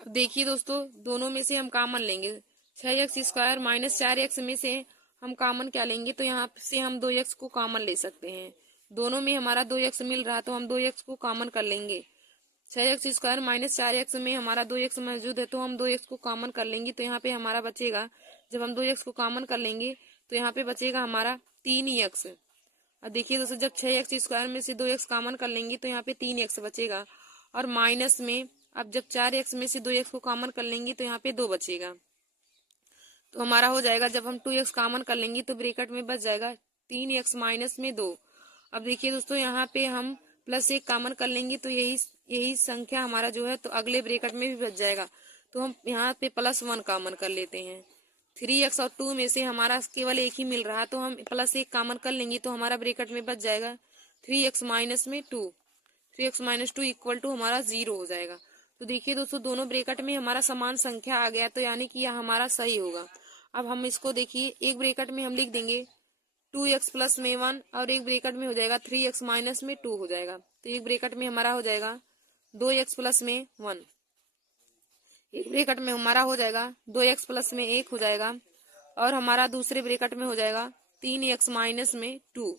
अब देखिए दोस्तों दोनों में से हम कॉमन लेंगे। 6x² माइनस 4x में से हम कॉमन क्या लेंगे, तो यहाँ से हम 2x को कॉमन ले सकते हैं। दोनों में हमारा 2x मिल रहा तो हम 2x को कॉमन कर लेंगे। 6x² माइनस 4x में हमारा 2x मौजूद है तो हम 2x को कॉमन कर लेंगे। तो यहाँ पे हमारा बचेगा, जब हम 2x को कॉमन कर लेंगे तो यहाँ पे बचेगा हमारा 3x। अब देखिए दोस्तों जब 6x² में से 2x कॉमन कर लेंगे तो यहाँ पे 3x बचेगा और माइनस में अब जब 4x में से 2x को कॉमन कर लेंगे तो यहाँ पे 2 बचेगा। तो हमारा हो जाएगा, जब हम 2x कॉमन कर लेंगे तो ब्रैकेट में बच जाएगा 3x माइनस में 2। अब देखिए दोस्तों यहाँ पे हम प्लस 1 कॉमन कर लेंगे तो यही संख्या हमारा जो है तो अगले ब्रैकेट में भी बच जाएगा। तो हम यहाँ पे +1 कॉमन कर लेते हैं। 3x और 2 में से हमारा केवल एक ही मिल रहा तो हम +1 कॉमन कर लेंगे तो हमारा ब्रैकेट में बच जाएगा 3x माइनस में 2। 3x माइनस 2 इक्वल टू हमारा 0 हो जाएगा। तो देखिए दोस्तों दोनों ब्रैकेट में हमारा समान संख्या आ गया, तो यानी कि यह हमारा सही होगा। अब हम इसको देखिए एक ब्रैकेट में हम लिख देंगे 2x प्लस में 1 और एक ब्रैकेट में हो जाएगा 3x माइनस में 2 हो जाएगा। तो एक ब्रैकेट में हमारा हो जाएगा 2x प्लस में 1, एक ब्रैकेट में हमारा हो जाएगा 2x प्लस में 1 हो जाएगा और हमारा दूसरे ब्रैकेट में हो जाएगा 3x माइनस में 2।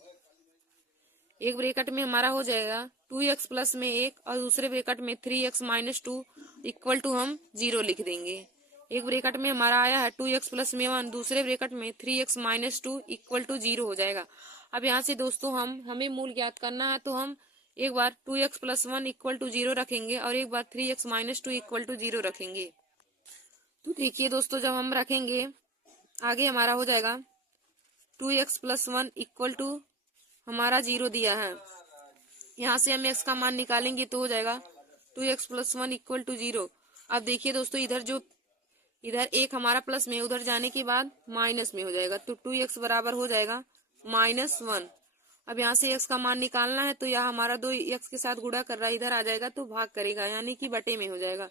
एक ब्रैकेट में हमारा हो जाएगा 2x प्लस में 1 और दूसरे ब्रैकेट में 3x माइनस 2 इक्वल टू हम 0 लिख देंगे। एक ब्रैकेट में हमारा आया है 2x प्लस में 1, दूसरे ब्रैकेट में 3x माइनस 2 इक्वल टू 0 हो जाएगा। अब यहाँ से दोस्तों हमें मूल ज्ञात करना है तो हम एक बार 2x प्लस 1 इक्वल टू 0 रखेंगे और एक बार 3x माइनस 2 इक्वल टू 0 रखेंगे। तो देखिए दोस्तों जब हम रखेंगे आगे हमारा हो जाएगा 2x प्लस 1 इक्वल टू हमारा 0 दिया है। यहाँ से हम x का मान निकालेंगे तो हो जाएगा 2x प्लस 1 इक्वल टू 0। अब देखिए दोस्तों इधर एक हमारा प्लस में, उधर जाने के बाद माइनस में हो जाएगा तो 2x बराबर हो जाएगा -1। अब यहाँ से x का मान निकालना है तो यह हमारा 2x के साथ गुणा कर रहा है, इधर आ जाएगा तो भाग करेगा यानी कि बटे में हो जाएगा।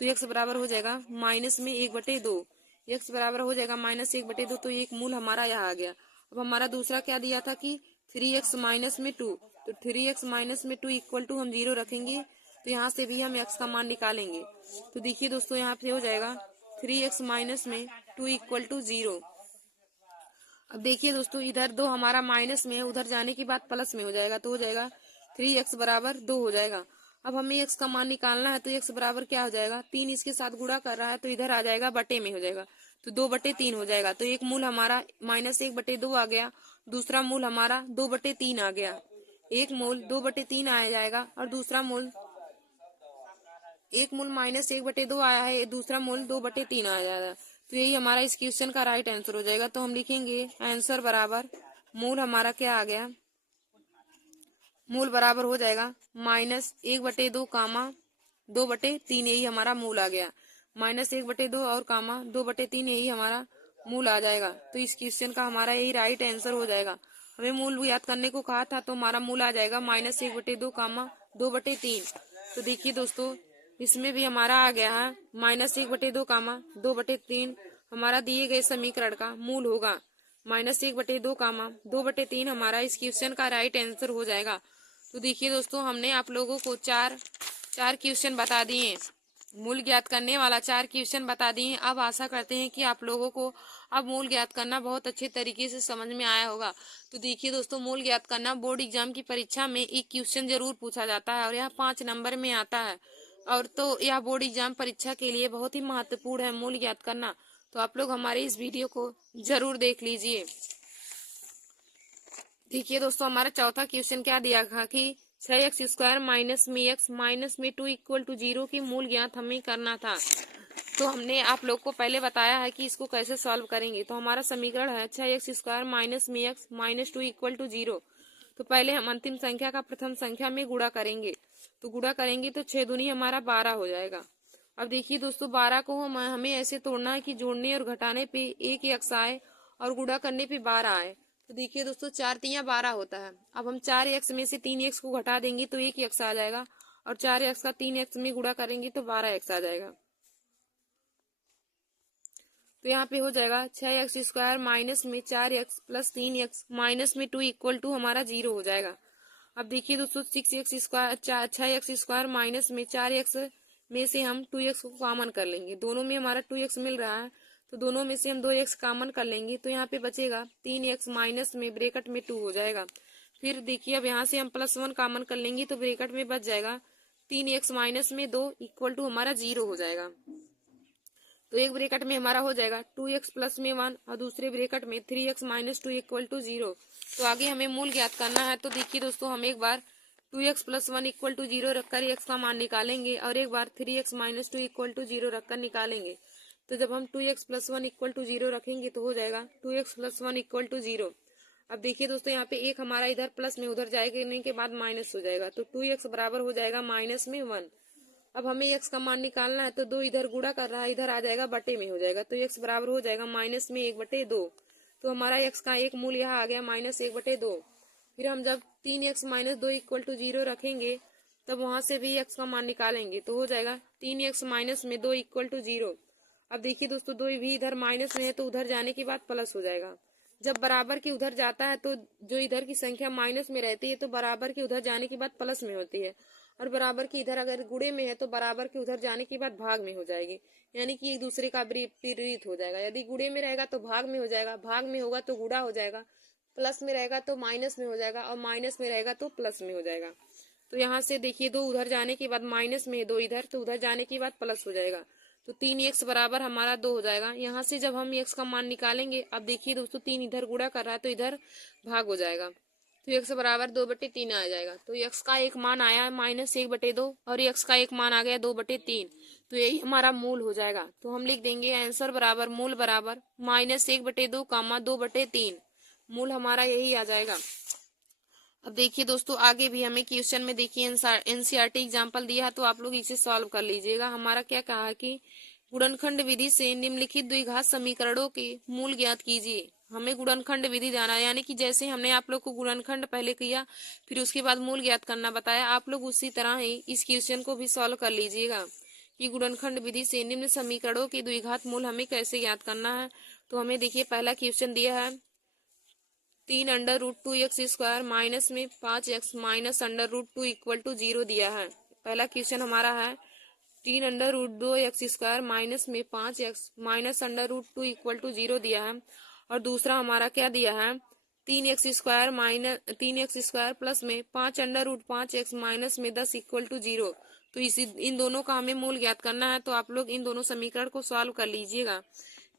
तो x बराबर हो जाएगा माइनस में 1/2। x बराबर हो जाएगा -1/2, तो एक मूल हमारा यहाँ आ गया। अब हमारा दूसरा क्या दिया था कि 3x माइनस में 2, तो 3x माइनस में 2 इक्वल टू हम 0 रखेंगे। तो यहाँ से भी हम x का मान निकालेंगे। तो देखिए दोस्तों यहाँ पे हो जाएगा 3x माइनस में 2 इक्वल टू 0। अब देखिए दोस्तों इधर 2 हमारा माइनस में है, उधर जाने के बाद प्लस में हो जाएगा तो हो जाएगा 3x बराबर 2 हो जाएगा। अब हमें x का मान निकालना है तो x बराबर क्या हो जाएगा, 3 इसके साथ गुणा कर रहा है तो इधर आ जाएगा बटे में हो जाएगा तो 2/3 हो जाएगा। तो एक मूल हमारा -1/2 आ गया, दूसरा मूल हमारा 2/3 आ गया। एक मूल 2/3 आ जाएगा और दूसरा मूल एक मूल -1/2 आया है, दूसरा मूल 2/3 आ जाएगा। तो यही हमारा इस क्वेश्चन का राइट आंसर हो जाएगा। तो हम लिखेंगे आंसर बराबर मूल हमारा क्या आ गया, मूल बराबर हो जाएगा -1/2 2/3, यही हमारा मूल आ गया। -1/2 और कामा 2/3 यही हमारा मूल आ जाएगा। तो इस क्वेश्चन का हमारा यही राइट आंसर हो जाएगा। हमें मूल याद करने को कहा था तो हमारा मूल आ जाएगा -1/2 कामा 2/3। तो देखिए दोस्तों इसमें भी हमारा आ गया है -1/2 कामा 2/3 हमारा दिए गए समीकरण का मूल होगा। -1/2 कामा 2/3 हमारा इस क्वेश्चन का राइट आंसर हो जाएगा। तो देखिए दोस्तों हमने आप लोगों को चार क्वेश्चन बता दिए, मूल ज्ञात करने वाला 4 क्वेश्चन बता दिए। अब आशा करते हैं कि आप लोगों को अब मूल ज्ञात करना बहुत अच्छे तरीके से समझ में आया होगा। तो देखिए दोस्तों मूल ज्ञात करना बोर्ड एग्जाम की परीक्षा में एक क्वेश्चन जरूर पूछा जाता है और यह 5 नंबर में आता है। और तो यह बोर्ड एग्जाम परीक्षा के लिए बहुत ही महत्वपूर्ण है मूल ज्ञात करना। तो आप लोग हमारे इस वीडियो को जरूर देख लीजिए। देखिए दोस्तों हमारा चौथा क्वेश्चन क्या दिया था कि 6x² माइनस में x माइनस में 2 इक्वल टू 0 की मूल ज्ञात हमें करना था। तो हमने आप लोग को पहले बताया है कि इसको कैसे सॉल्व करेंगे। तो हमारा समीकरण है 6x² माइनस में x माइनस 2 इक्वल टू 0। तो पहले हम अंतिम संख्या का प्रथम संख्या में गुणा करेंगे। तो गुणा करेंगे तो 6 दूनी हमारा 12 हो जाएगा। अब देखिए दोस्तों 12 को हमें ऐसे तोड़ना है कि जोड़ने और घटाने पे एक x आए और गुणा करने पे 12 आए। तो देखिए दोस्तों 4 तिया 12 होता है। अब हम 4x में से 3x को घटा देंगे तो 1x आ जाएगा और 4x का 3x में गुणा करेंगे तो 12x आ जाएगा। तो यहाँ पे हो जाएगा 6x² माइनस में 4x प्लस 3x माइनस में 2 इक्वल टू हमारा 0 हो जाएगा। अब देखिए दोस्तों 6x² माइनस में 4x में से हम 2x को कॉमन कर लेंगे। दोनों में हमारा 2x मिल रहा है तो दोनों में से हम 2x कॉमन कर लेंगे तो यहाँ पे बचेगा 3x माइनस में ब्रैकेट में 2 हो जाएगा। फिर देखिए अब यहाँ से हम +1 कॉमन कर लेंगे तो ब्रैकेट में बच जाएगा 3x माइनस में 2 इक्वल टू हमारा 0 हो जाएगा। तो एक ब्रैकेट में हमारा हो जाएगा 2x प्लस में 1 और दूसरे ब्रैकेट में 3x माइनस 2 इक्वल टू 0। तो आगे हमें मूल ज्ञात करना है। तो देखिए दोस्तों हम एक बार 2x प्लस 1 इक्वल टू 0 रखकर x का मान निकालेंगे और एक बार 3x माइनस 2 इक्वल टू 0 रखकर निकालेंगे। तो जब हम 2x प्लस 1 इक्वल टू 0 रखेंगे तो हो जाएगा 2x प्लस 1 इक्वल टू 0। अब देखिए दोस्तों यहाँ पे एक हमारा इधर प्लस में उधर जाएगा के बाद माइनस हो जाएगा तो 2x बराबर हो जाएगा माइनस में 1। अब हमें x का मान निकालना है तो 2 इधर गुणा कर रहा है, इधर आ जाएगा बटे में हो जाएगा तो x बराबर हो जाएगा माइनस में 1/2। तो हमारा x का एक मूल यहाँ आ गया -1/2। फिर हम जब 3x माइनस 2 इक्वल टू 0 रखेंगे तब वहां से भी x का मान निकालेंगे तो हो जाएगा 3x माइनस में 2 इक्वल टू 0। अब देखिए दोस्तों 2 भी इधर माइनस में है तो उधर जाने के बाद प्लस हो जाएगा। जब बराबर के उधर जाता है तो जो इधर की संख्या माइनस में रहती है तो बराबर के उधर जाने के बाद प्लस में होती है और बराबर की इधर अगर गुणे में है तो बराबर के उधर जाने के बाद भाग में हो जाएगी। यानी कि एक दूसरे का विपरीत हो जाएगा। यदि गुणे में रहेगा तो भाग में हो जाएगा, भाग में होगा तो गुणा हो जाएगा, प्लस में रहेगा तो माइनस में हो जाएगा और माइनस में रहेगा तो प्लस में हो जाएगा। तो यहाँ से देखिए 2 उधर जाने के बाद माइनस में 2 इधर तो उधर जाने के बाद प्लस हो जाएगा। तो 3x बराबर हमारा 2 हो जाएगा। यहाँ से जब हम x का मान निकालेंगे अब देखिए दोस्तों 3 इधर गुणा कर रहा है तो इधर भाग हो जाएगा तो x बराबर 2/3 आ जाएगा। तो x का एक मान आया है -1/2 और x का एक मान आ गया 2/3। तो यही हमारा मूल हो जाएगा। तो हम लिख देंगे आंसर बराबर मूल बराबर -1/2 कामा 2/3। मूल हमारा यही आ जाएगा। अब देखिए दोस्तों आगे भी हमें क्वेश्चन में देखिए एनसीईआरटी एग्जाम्पल दिया है तो आप लोग इसे सॉल्व कर लीजिएगा। हमारा क्या कहा है कि गुणनखंड विधि से निम्नलिखित द्विघात समीकरणों के मूल ज्ञात कीजिए। हमें गुणनखंड विधि जाना है, यानी कि जैसे हमने आप लोग को गुणनखंड पहले किया फिर उसके बाद मूल ज्ञात करना बताया, आप लोग उसी तरह ही इस क्वेश्चन को भी सॉल्व कर लीजिएगा कि गुणनखंड विधि से निम्न समीकरणों के द्विघात मूल हमें कैसे ज्ञात करना है। तो हमें देखिए पहला क्वेश्चन दिया है 3√2x² माइनस में 5x माइनस √2 इक्वल टू 0 दिया है। पहला क्वेश्चन हमारा है 3√2x² माइनस में 5x माइनस √2 इक्वल टू 0 दिया है। और दूसरा हमारा क्या दिया है 3x² प्लस में 5√5x माइनस में 10 इक्वल टू 0। तो इन दोनों का हमें मूल ज्ञात करना है। तो आप लोग इन दोनों समीकरण को सॉल्व कर लीजिएगा।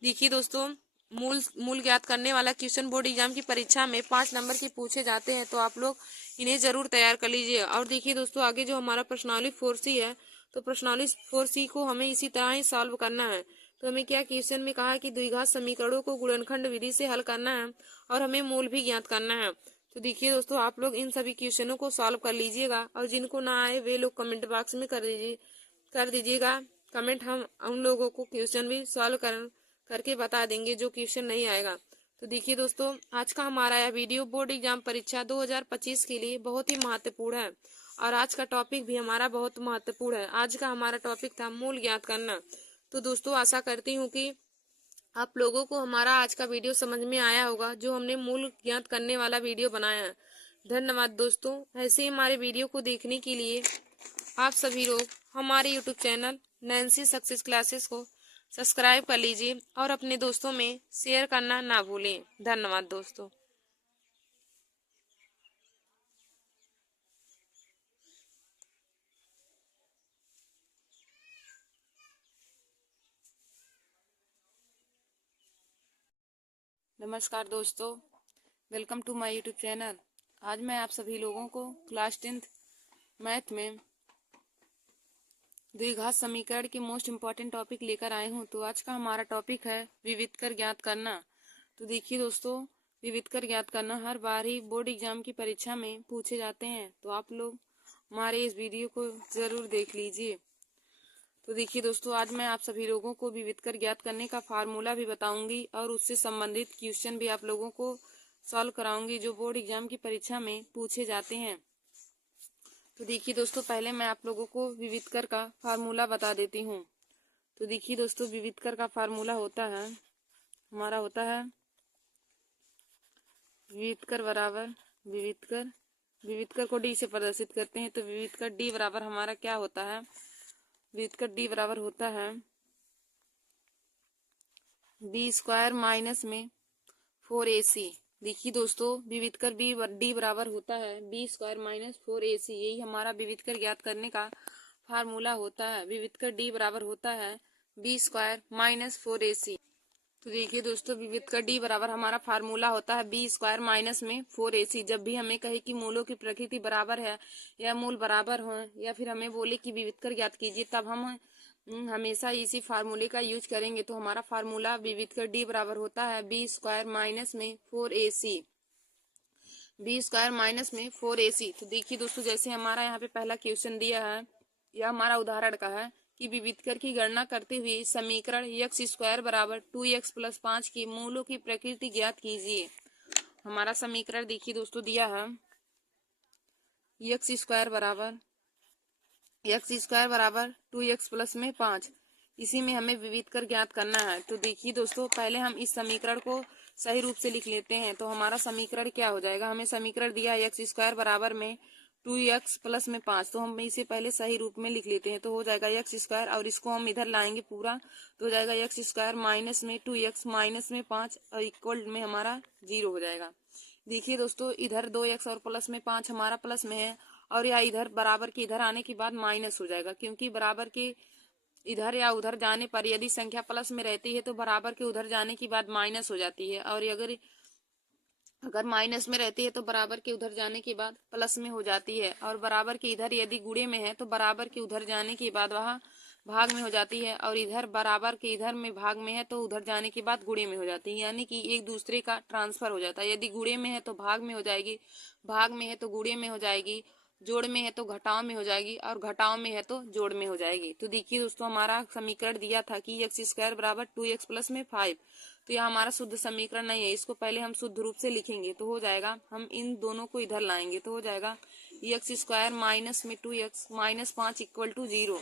देखिए दोस्तों मूल ज्ञात करने वाला क्वेश्चन बोर्ड एग्जाम की परीक्षा में 5 नंबर के पूछे जाते हैं तो आप लोग इन्हें जरूर तैयार कर लीजिए। और देखिए दोस्तों आगे जो हमारा प्रश्नावली 4C है तो प्रश्नावली 4C को हमें इसी तरह ही सॉल्व करना है। तो हमें क्या क्वेश्चन में कहा है कि द्विघात समीकरणों को गुणनखंड विधि से हल करना है और हमें मूल भी ज्ञात करना है। तो देखिए दोस्तों आप लोग इन सभी क्वेश्चनों को सॉल्व कर लीजिएगा और जिनको ना आए वे लोग कमेंट बॉक्स में कर दीजिएगा कमेंट हम उन लोगों को क्वेश्चन भी सॉल्व करके बता देंगे जो क्वेश्चन नहीं आएगा। तो देखिए दोस्तों, आज का हमारा यह वीडियो बोर्ड एग्जाम परीक्षा 2025 के लिए बहुत ही महत्वपूर्ण है और आज का टॉपिक भी हमारा बहुत महत्वपूर्ण है। आज का हमारा टॉपिक था मूल ज्ञात करना। तो दोस्तों, आशा करती हूँ कि आप लोगों को हमारा आज का वीडियो समझ में आया होगा, जो हमने मूल ज्ञात करने वाला वीडियो बनाया है। धन्यवाद दोस्तों। ऐसे ही हमारे वीडियो को देखने के लिए आप सभी लोग हमारे YouTube channel Nancy success classes को सब्सक्राइब कर लीजिए और अपने दोस्तों में शेयर करना ना भूलें। धन्यवाद दोस्तों। नमस्कार दोस्तों, welcome to my YouTube channel. आज मैं आप सभी लोगों को क्लास 10th मैथ में द्विघात समीकरण के मोस्ट इम्पॉर्टेंट टॉपिक लेकर आए हूँ। तो आज का हमारा टॉपिक है विविधकर ज्ञात करना। तो देखिए दोस्तों, विविधकर ज्ञात करना हर बार ही बोर्ड एग्जाम की परीक्षा में पूछे जाते हैं, तो आप लोग हमारे इस वीडियो को जरूर देख लीजिए। तो देखिए दोस्तों, आज मैं आप सभी लोगों को विविधकर ज्ञात करने का फार्मूला भी बताऊंगी और उससे संबंधित क्वेश्चन भी आप लोगों को सॉल्व कराऊंगी जो बोर्ड एग्जाम की परीक्षा में पूछे जाते हैं। तो देखिए दोस्तों, पहले मैं आप लोगों को विविधकर का फार्मूला बता देती हूँ। तो देखिए दोस्तों, विविधकर का फार्मूला होता है हमारा होता है विविधकर बराबर विविधकर को डी से प्रदर्शित करते हैं। तो विविधकर डी बराबर हमारा क्या होता है? विविधकर डी बराबर होता है बी स्क्वायर माइनस में 4ac। देखिए दोस्तों, विविधकर डी बराबर होता है बी स्क्वायर माइनस 4ac। यही हमारा विविधकर ज्ञात करने का फार्मूला होता है। विविधकर डी बराबर होता है बी स्क्वायर माइनस 4ac। तो देखिए दोस्तों, विविधकर डी बराबर हमारा फार्मूला होता है बी स्क्वायर माइनस में 4ac। जब भी हमें कहे कि मूलों की प्रकृति बराबर है या मूल बराबर हो या फिर हमें बोले कि विविधकर ज्ञात कीजिए, तब हम हमेशा इसी फार्मूले का यूज करेंगे। तो हमारा फार्मूला विविधकर डी बराबर होता है बी स्क्वायर माइनस में 4ac। बी स्क्वायर माइनस में 4ac। तो देखिए दोस्तों, जैसे हमारा यहाँ पे पहला क्वेश्चन दिया है, यह हमारा उदाहरण का है कि विविधकर की गणना करते हुए समीकरण x स्क्वायर बराबर 2x प्लस 5 के मूलों की प्रकृति ज्ञात कीजिए। हमारा समीकरण देखिए दोस्तों दिया है x स्क्वायर बराबर 2x प्लस में 5। इसी में हमें विविधकर ज्ञात करना है। तो देखिए दोस्तों, पहले हम इस समीकरण को सही रूप से लिख लेते हैं। तो हमारा समीकरण क्या हो जाएगा? हमें समीकरण दिया है x स्क्वायर बराबर में 2x प्लस में 5। तो हम इसे पहले सही रूप में लिख लेते हैं। तो हो जाएगा x स्क्वायर और इसको हम इधर लाएंगे पूरा, तो हो जाएगा x स्क्वायर माइनस में 2x माइनस में 5 और इक्वल में हमारा 0 हो जाएगा। देखिए दोस्तों, इधर 2x और प्लस में 5 हमारा प्लस में है और या इधर बराबर के इधर आने के बाद माइनस हो जाएगा, क्योंकि बराबर के इधर या उधर जाने पर यदि संख्या प्लस में रहती है तो बराबर के उधर जाने के बाद माइनस हो जाती है, और अगर माइनस में रहती है तो बराबर के उधर जाने के बाद प्लस में हो जाती है, और बराबर के इधर यदि गुणे में है तो बराबर के उधर जाने के बाद वह भाग में हो जाती है, और इधर बराबर के इधर में भाग में है तो उधर जाने के बाद गुणे में हो जाती है। यानी कि एक दूसरे का ट्रांसफर हो जाता है। यदि गुणे में है तो भाग में हो जाएगी, भाग में है तो गुणे में हो जाएगी, जोड़ में है तो घटाव में हो जाएगी, और घटाव में है तो जोड़ में हो जाएगी। तो देखिए दोस्तों, हमारा समीकरण दिया था कि x स्क्वायर बराबर 2x प्लस में 5। तो यह हमारा शुद्ध समीकरण नहीं है, इसको पहले हम शुद्ध रूप से लिखेंगे। तो हो जाएगा, हम इन दोनों को इधर लाएंगे तो हो जाएगा x स्क्वायर माइनस में 2x माइनस 5 इक्वल टू 0।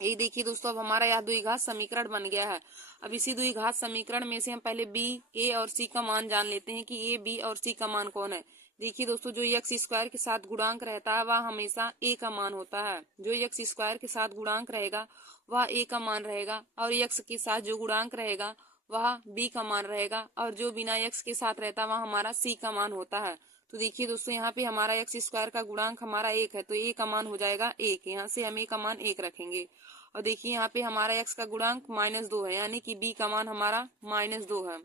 यही देखिए दोस्तों, अब हमारा यह द्विघात समीकरण बन गया है। अब इसी द्विघात समीकरण में से हम पहले b, a और c का मान जान लेते हैं कि a, b और c का मान कौन है। देखिए दोस्तों, जो x स्क्वायर के साथ गुणांक रहता है वह हमेशा a का मान होता है। जो x स्क्वायर के साथ गुणांक रहेगा वह a का मान रहेगा, और x के साथ जो गुणांक रहेगा वह b का मान रहेगा, और जो बिना x के साथ रहता वह हमारा c का मान होता है। तो देखिए दोस्तों, यहाँ पे हमारा x स्क्वायर का गुणांक हमारा 1 है, तो a का मान हो जाएगा 1। यहाँ से हम a का मान 1 रखेंगे। और देखिए यहाँ पे हमारा x का गुणांक -2 है, यानी कि b का मान हमारा -2 है।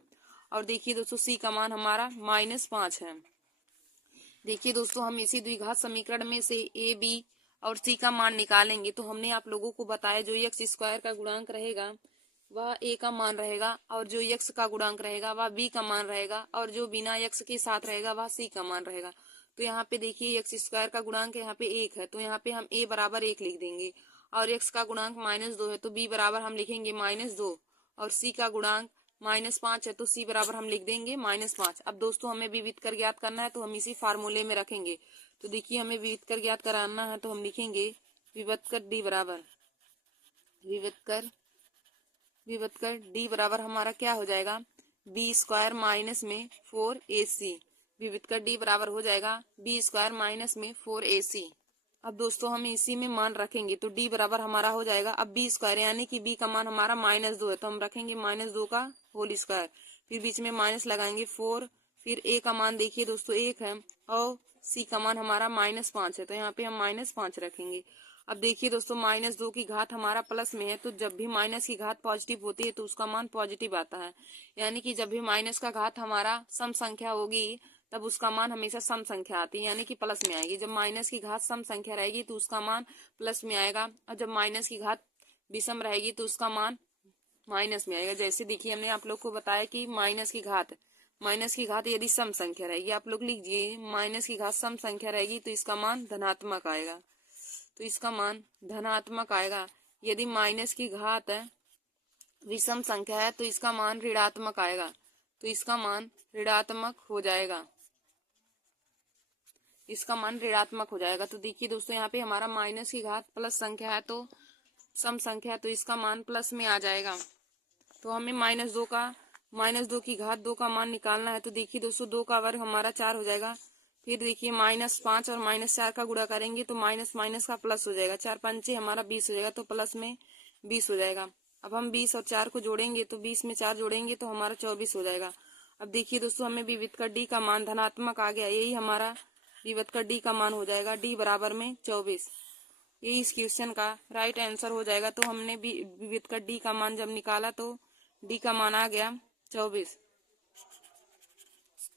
और देखिए दोस्तों, c का मान हमारा -5 है। देखिए दोस्तों, हम इसी द्विघात समीकरण में से a, b और c का मान निकालेंगे। तो हमने आप लोगों को बताया जो x स्क्वायर का गुणांक रहेगा वह a का मान रहेगा, और जो x का गुणांक रहेगा वह b का मान रहेगा, और जो बिना x के साथ रहेगा वह c का मान रहेगा। तो यहाँ पे देखिए x स्क्वायर का गुणांक यहाँ पे 1 है, तो यहाँ पे हम a बराबर 1 लिख देंगे। और x का गुणांक -2 है तो b बराबर हम लिखेंगे -2, और c का गुणांक -5 है तो c बराबर हम लिख देंगे -5। अब दोस्तों हमें विविध कर ज्ञात करना है तो हम इसी फार्मूले में रखेंगे। तो देखिए हमें विविध कर ज्ञात कराना है तो हम लिखेंगे विविध कर d बराबर d बराबर हमारा क्या हो जाएगा, b² माइनस में 4ac। विविध कर d बराबर हो जाएगा b² माइनस में 4ac। अब दोस्तों हम इसी में मान रखेंगे तो d बराबर हमारा हो जाएगा, अब b² यानी कि b का मान हमारा -2 है तो हम रखेंगे -2 का होल स्क्वायर, फिर बीच में माइनस लगाएंगे 4, फिर a का मान देखिए दोस्तों 1 है और c का मान हमारा -5 है तो यहाँ पे हम -5 रखेंगे। अब देखिए दोस्तों -2 की घात हमारा प्लस में है तो जब भी माइनस की घात पॉजिटिव होती है तो उसका मान पॉजिटिव आता है, यानी कि जब भी माइनस का घात हमारा सम संख्या होगी तब उसका मान हमेशा सम संख्या आती है, यानी कि प्लस में आएगी। जब माइनस की घात सम संख्या रहेगी तो उसका मान प्लस में आएगा, और जब माइनस की घात विषम रहेगी तो उसका मान माइनस में आएगा। जैसे देखिए हमने आप लोग को बताया कि माइनस की घात यदि सम संख्या रहेगी, आप लोग लीजिए माइनस की घात सम संख्या रहेगी तो इसका मान धनात्मक आएगा, तो इसका मान धनात्मक आएगा। यदि माइनस की घात विषम संख्या है तो इसका मान ऋणात्मक आएगा, तो इसका मान ऋणात्मक हो जाएगा, इसका मान ऋणात्मक हो जाएगा। तो देखिए दोस्तों यहाँ पे हमारा माइनस की घात प्लस संख्या है तो सम संख्या है तो इसका मान प्लस में आ जाएगा। तो हमें -2 की घात 2 का मान निकालना है। तो देखिए दोस्तों 2 का वर्ग हमारा 4 हो जाएगा, फिर देखिए -5 और -4 का गुणा करेंगे तो माइनस माइनस का प्लस हो जाएगा, 4 पंचे हमारा 20 हो जाएगा तो प्लस में 20 हो जाएगा। अब हम 20 और 4 को जोड़ेंगे तो 20 में 4 जोड़ेंगे तो हमारा 24 हो जाएगा। अब देखिए दोस्तों हमें विविध का डी का मान धनात्मक आ गया, यही हमारा विविध का डी का मान हो जाएगा, डी बराबर में 24। यही इस क्वेश्चन का राइट आंसर हो जाएगा। तो हमने विविध का डी का मान जब निकाला तो डी का मान आ गया 24,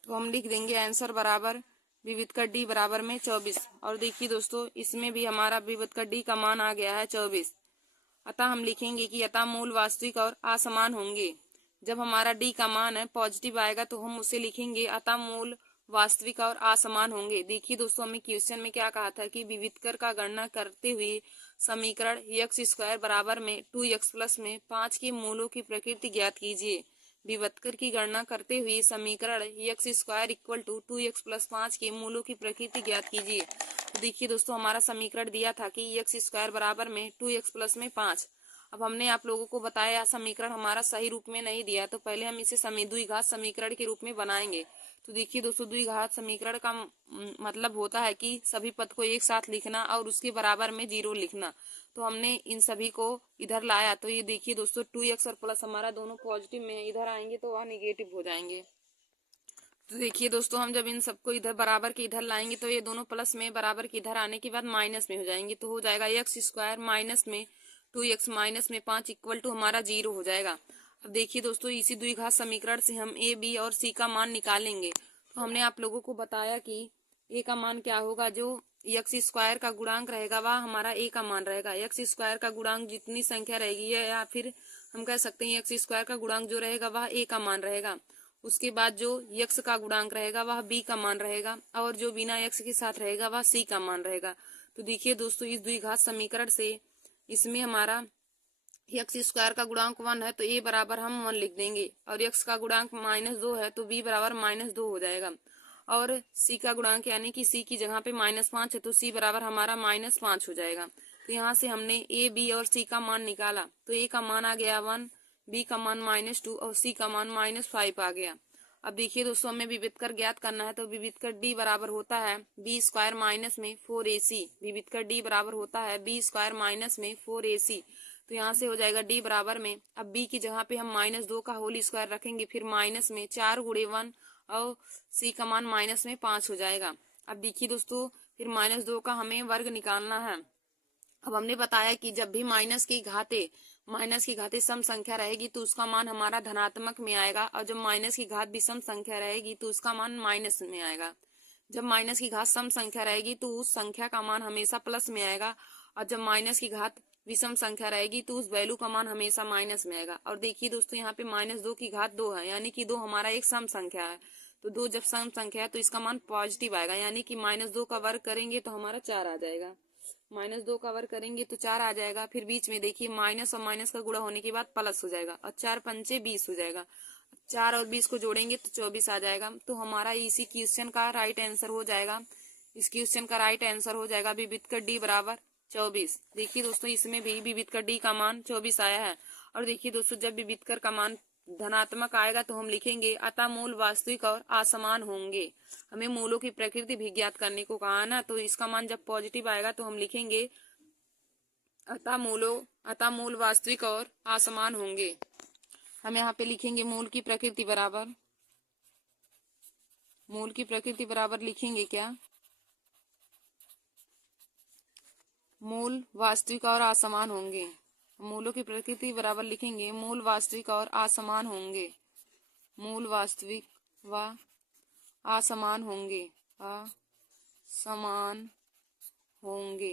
तो हम लिख देंगे आंसर बराबर विविध का डी बराबर में 24। और देखिए दोस्तों इसमें भी हमारा विविध का डी का मान आ गया है 24, अतः हम लिखेंगे कि अतः मूल वास्तविक और असमान होंगे। जब हमारा डी का मान है पॉजिटिव आएगा तो हम उसे लिखेंगे अतः मूल वास्तविक और असमान होंगे। देखिए दोस्तों हमें क्वेश्चन में क्या कहा था कि विविधकर का गणना करते हुए समीकरण x² बराबर में 2x प्लस में 5 के मूलों की प्रकृति ज्ञात कीजिए। विविधकर की गणना करते हुए समीकरण x² equal to 2x plus 5 के मूलों की प्रकृति ज्ञात कीजिए। तो देखिए दोस्तों हमारा समीकरण दिया था कि x² बराबर में 2x प्लस में 5। अब हमने आप लोगों को बताया समीकरण हमारा सही रूप में नहीं दिया, तो पहले हम इसे द्विघात समीकरण के रूप में बनाएंगे। तो देखिए दोस्तों द्विघात समीकरण का मतलब होता है कि सभी पद को एक साथ लिखना और उसके बराबर में 0 लिखना। तो हमने इन सभी को इधर लाया, तो ये देखिए दोस्तों 2x और प्लस हमारा दोनों पॉजिटिव में इधर आएंगे तो वह निगेटिव हो जाएंगे। तो देखिए दोस्तों हम जब इन सबको इधर बराबर के इधर लाएंगे तो ये दोनों प्लस में बराबर के इधर आने के बाद माइनस में हो जाएंगे, तो हो जाएगा x² माइनस में 2x माइनस में 5 इक्वल टू हमारा 0 हो जाएगा। अब देखिए दोस्तों इसी द्विघात समीकरण से हम a, b और c का मान निकालेंगे। तो हमने आप लोगों को बताया कि a का मान क्या होगा, जो x² का गुणांक रहेगा वह हमारा a का मान रहेगा। x² का गुणांक जितनी संख्या रहेगी या फिर हम कह सकते हैं x² का गुणांक जो रहेगा वह a का मान रहेगा। उसके बाद जो x का गुणांक रहेगा वह b का मान रहेगा, और जो बिना x के साथ रहेगा वह c का मान रहेगा। तो देखिए दोस्तों इस द्विघात समीकरण से इसमें हमारा x² का गुणांक 1 है तो a बराबर हम 1 लिख देंगे, और x का गुणांक -2 है तो b बराबर -2 हो जाएगा, और c का गुणांक यानी कि c की जगह पे -5 है तो c बराबर हमारा -5 हो जाएगा। तो यहाँ से हमने a, b और c का मान निकाला, तो a का मान आ गया 1, b का मान -2 और c का मान -5 आ गया। अब देखिए दोस्तों हमें विविधकर ज्ञात करना है, तो विविधकर d बराबर होता है b² माइनस में 4ac। विविधकर d बराबर होता है b² माइनस में 4ac। तो यहाँ से हो जाएगा d बराबर में, अब b की जगह पे हम -2 का होल स्क्वायर रखेंगे, फिर माइनस में 4 गुणे 1 और c का मान माइनस में 5 हो जाएगा। अब देखिए दोस्तों फिर -2 का हमें वर्ग निकालना है। अब हमने बताया कि जब भी माइनस की घातें सम संख्या रहेगी तो उसका मान हमारा धनात्मक में आएगा, और जब माइनस की घात विषम संख्या रहेगी तो उसका मान माइनस में आएगा। जब माइनस की घात सम संख्या रहेगी तो उस संख्या का मान हमेशा प्लस में आएगा, और जब माइनस की घात विषम संख्या रहेगी तो उस वैल्यू का मान हमेशा माइनस में आएगा। और देखिए दोस्तों यहाँ पे -2 की घात 2 है, यानी कि 2 हमारा एक सम संख्या है, तो 2 जब सम संख्या है तो इसका मान पॉजिटिव आएगा, यानी कि -2 का वर्ग करेंगे तो हमारा 4 आ जाएगा। -2 का वर्ग करेंगे तो 4 आ जाएगा। फिर बीच में देखिए माइनस और माइनस का गुणा होने के बाद प्लस हो जाएगा और 4 पंचे 20 हो जाएगा। 4 और 20 को जोड़ेंगे तो 24 आ जाएगा। तो हमारा इसी क्वेश्चन का राइट आंसर हो जाएगा। इस क्वेश्चन का राइट आंसर हो जाएगा विविध का डी बराबर 24। देखिए दोस्तों इसमें भी विविध का डी का मान 24 आया है। और देखिए दोस्तों जब विविध कर का मान धनात्मक आएगा तो हम लिखेंगे अतः मूल वास्तविक और असमान होंगे। हमें मूलों की प्रकृति भी ज्ञात करने को कहा ना, तो इसका मान जब पॉजिटिव आएगा तो हम लिखेंगे अतः मूल वास्तविक और असमान होंगे। हम यहाँ पे लिखेंगे मूल की प्रकृति बराबर लिखेंगे क्या, मूल वास्तविक और असमान होंगे। मूलों की प्रकृति बराबर लिखेंगे मूल वास्तविक और असमान होंगे। मूल वास्तविक व असमान होंगे, असमान होंगे।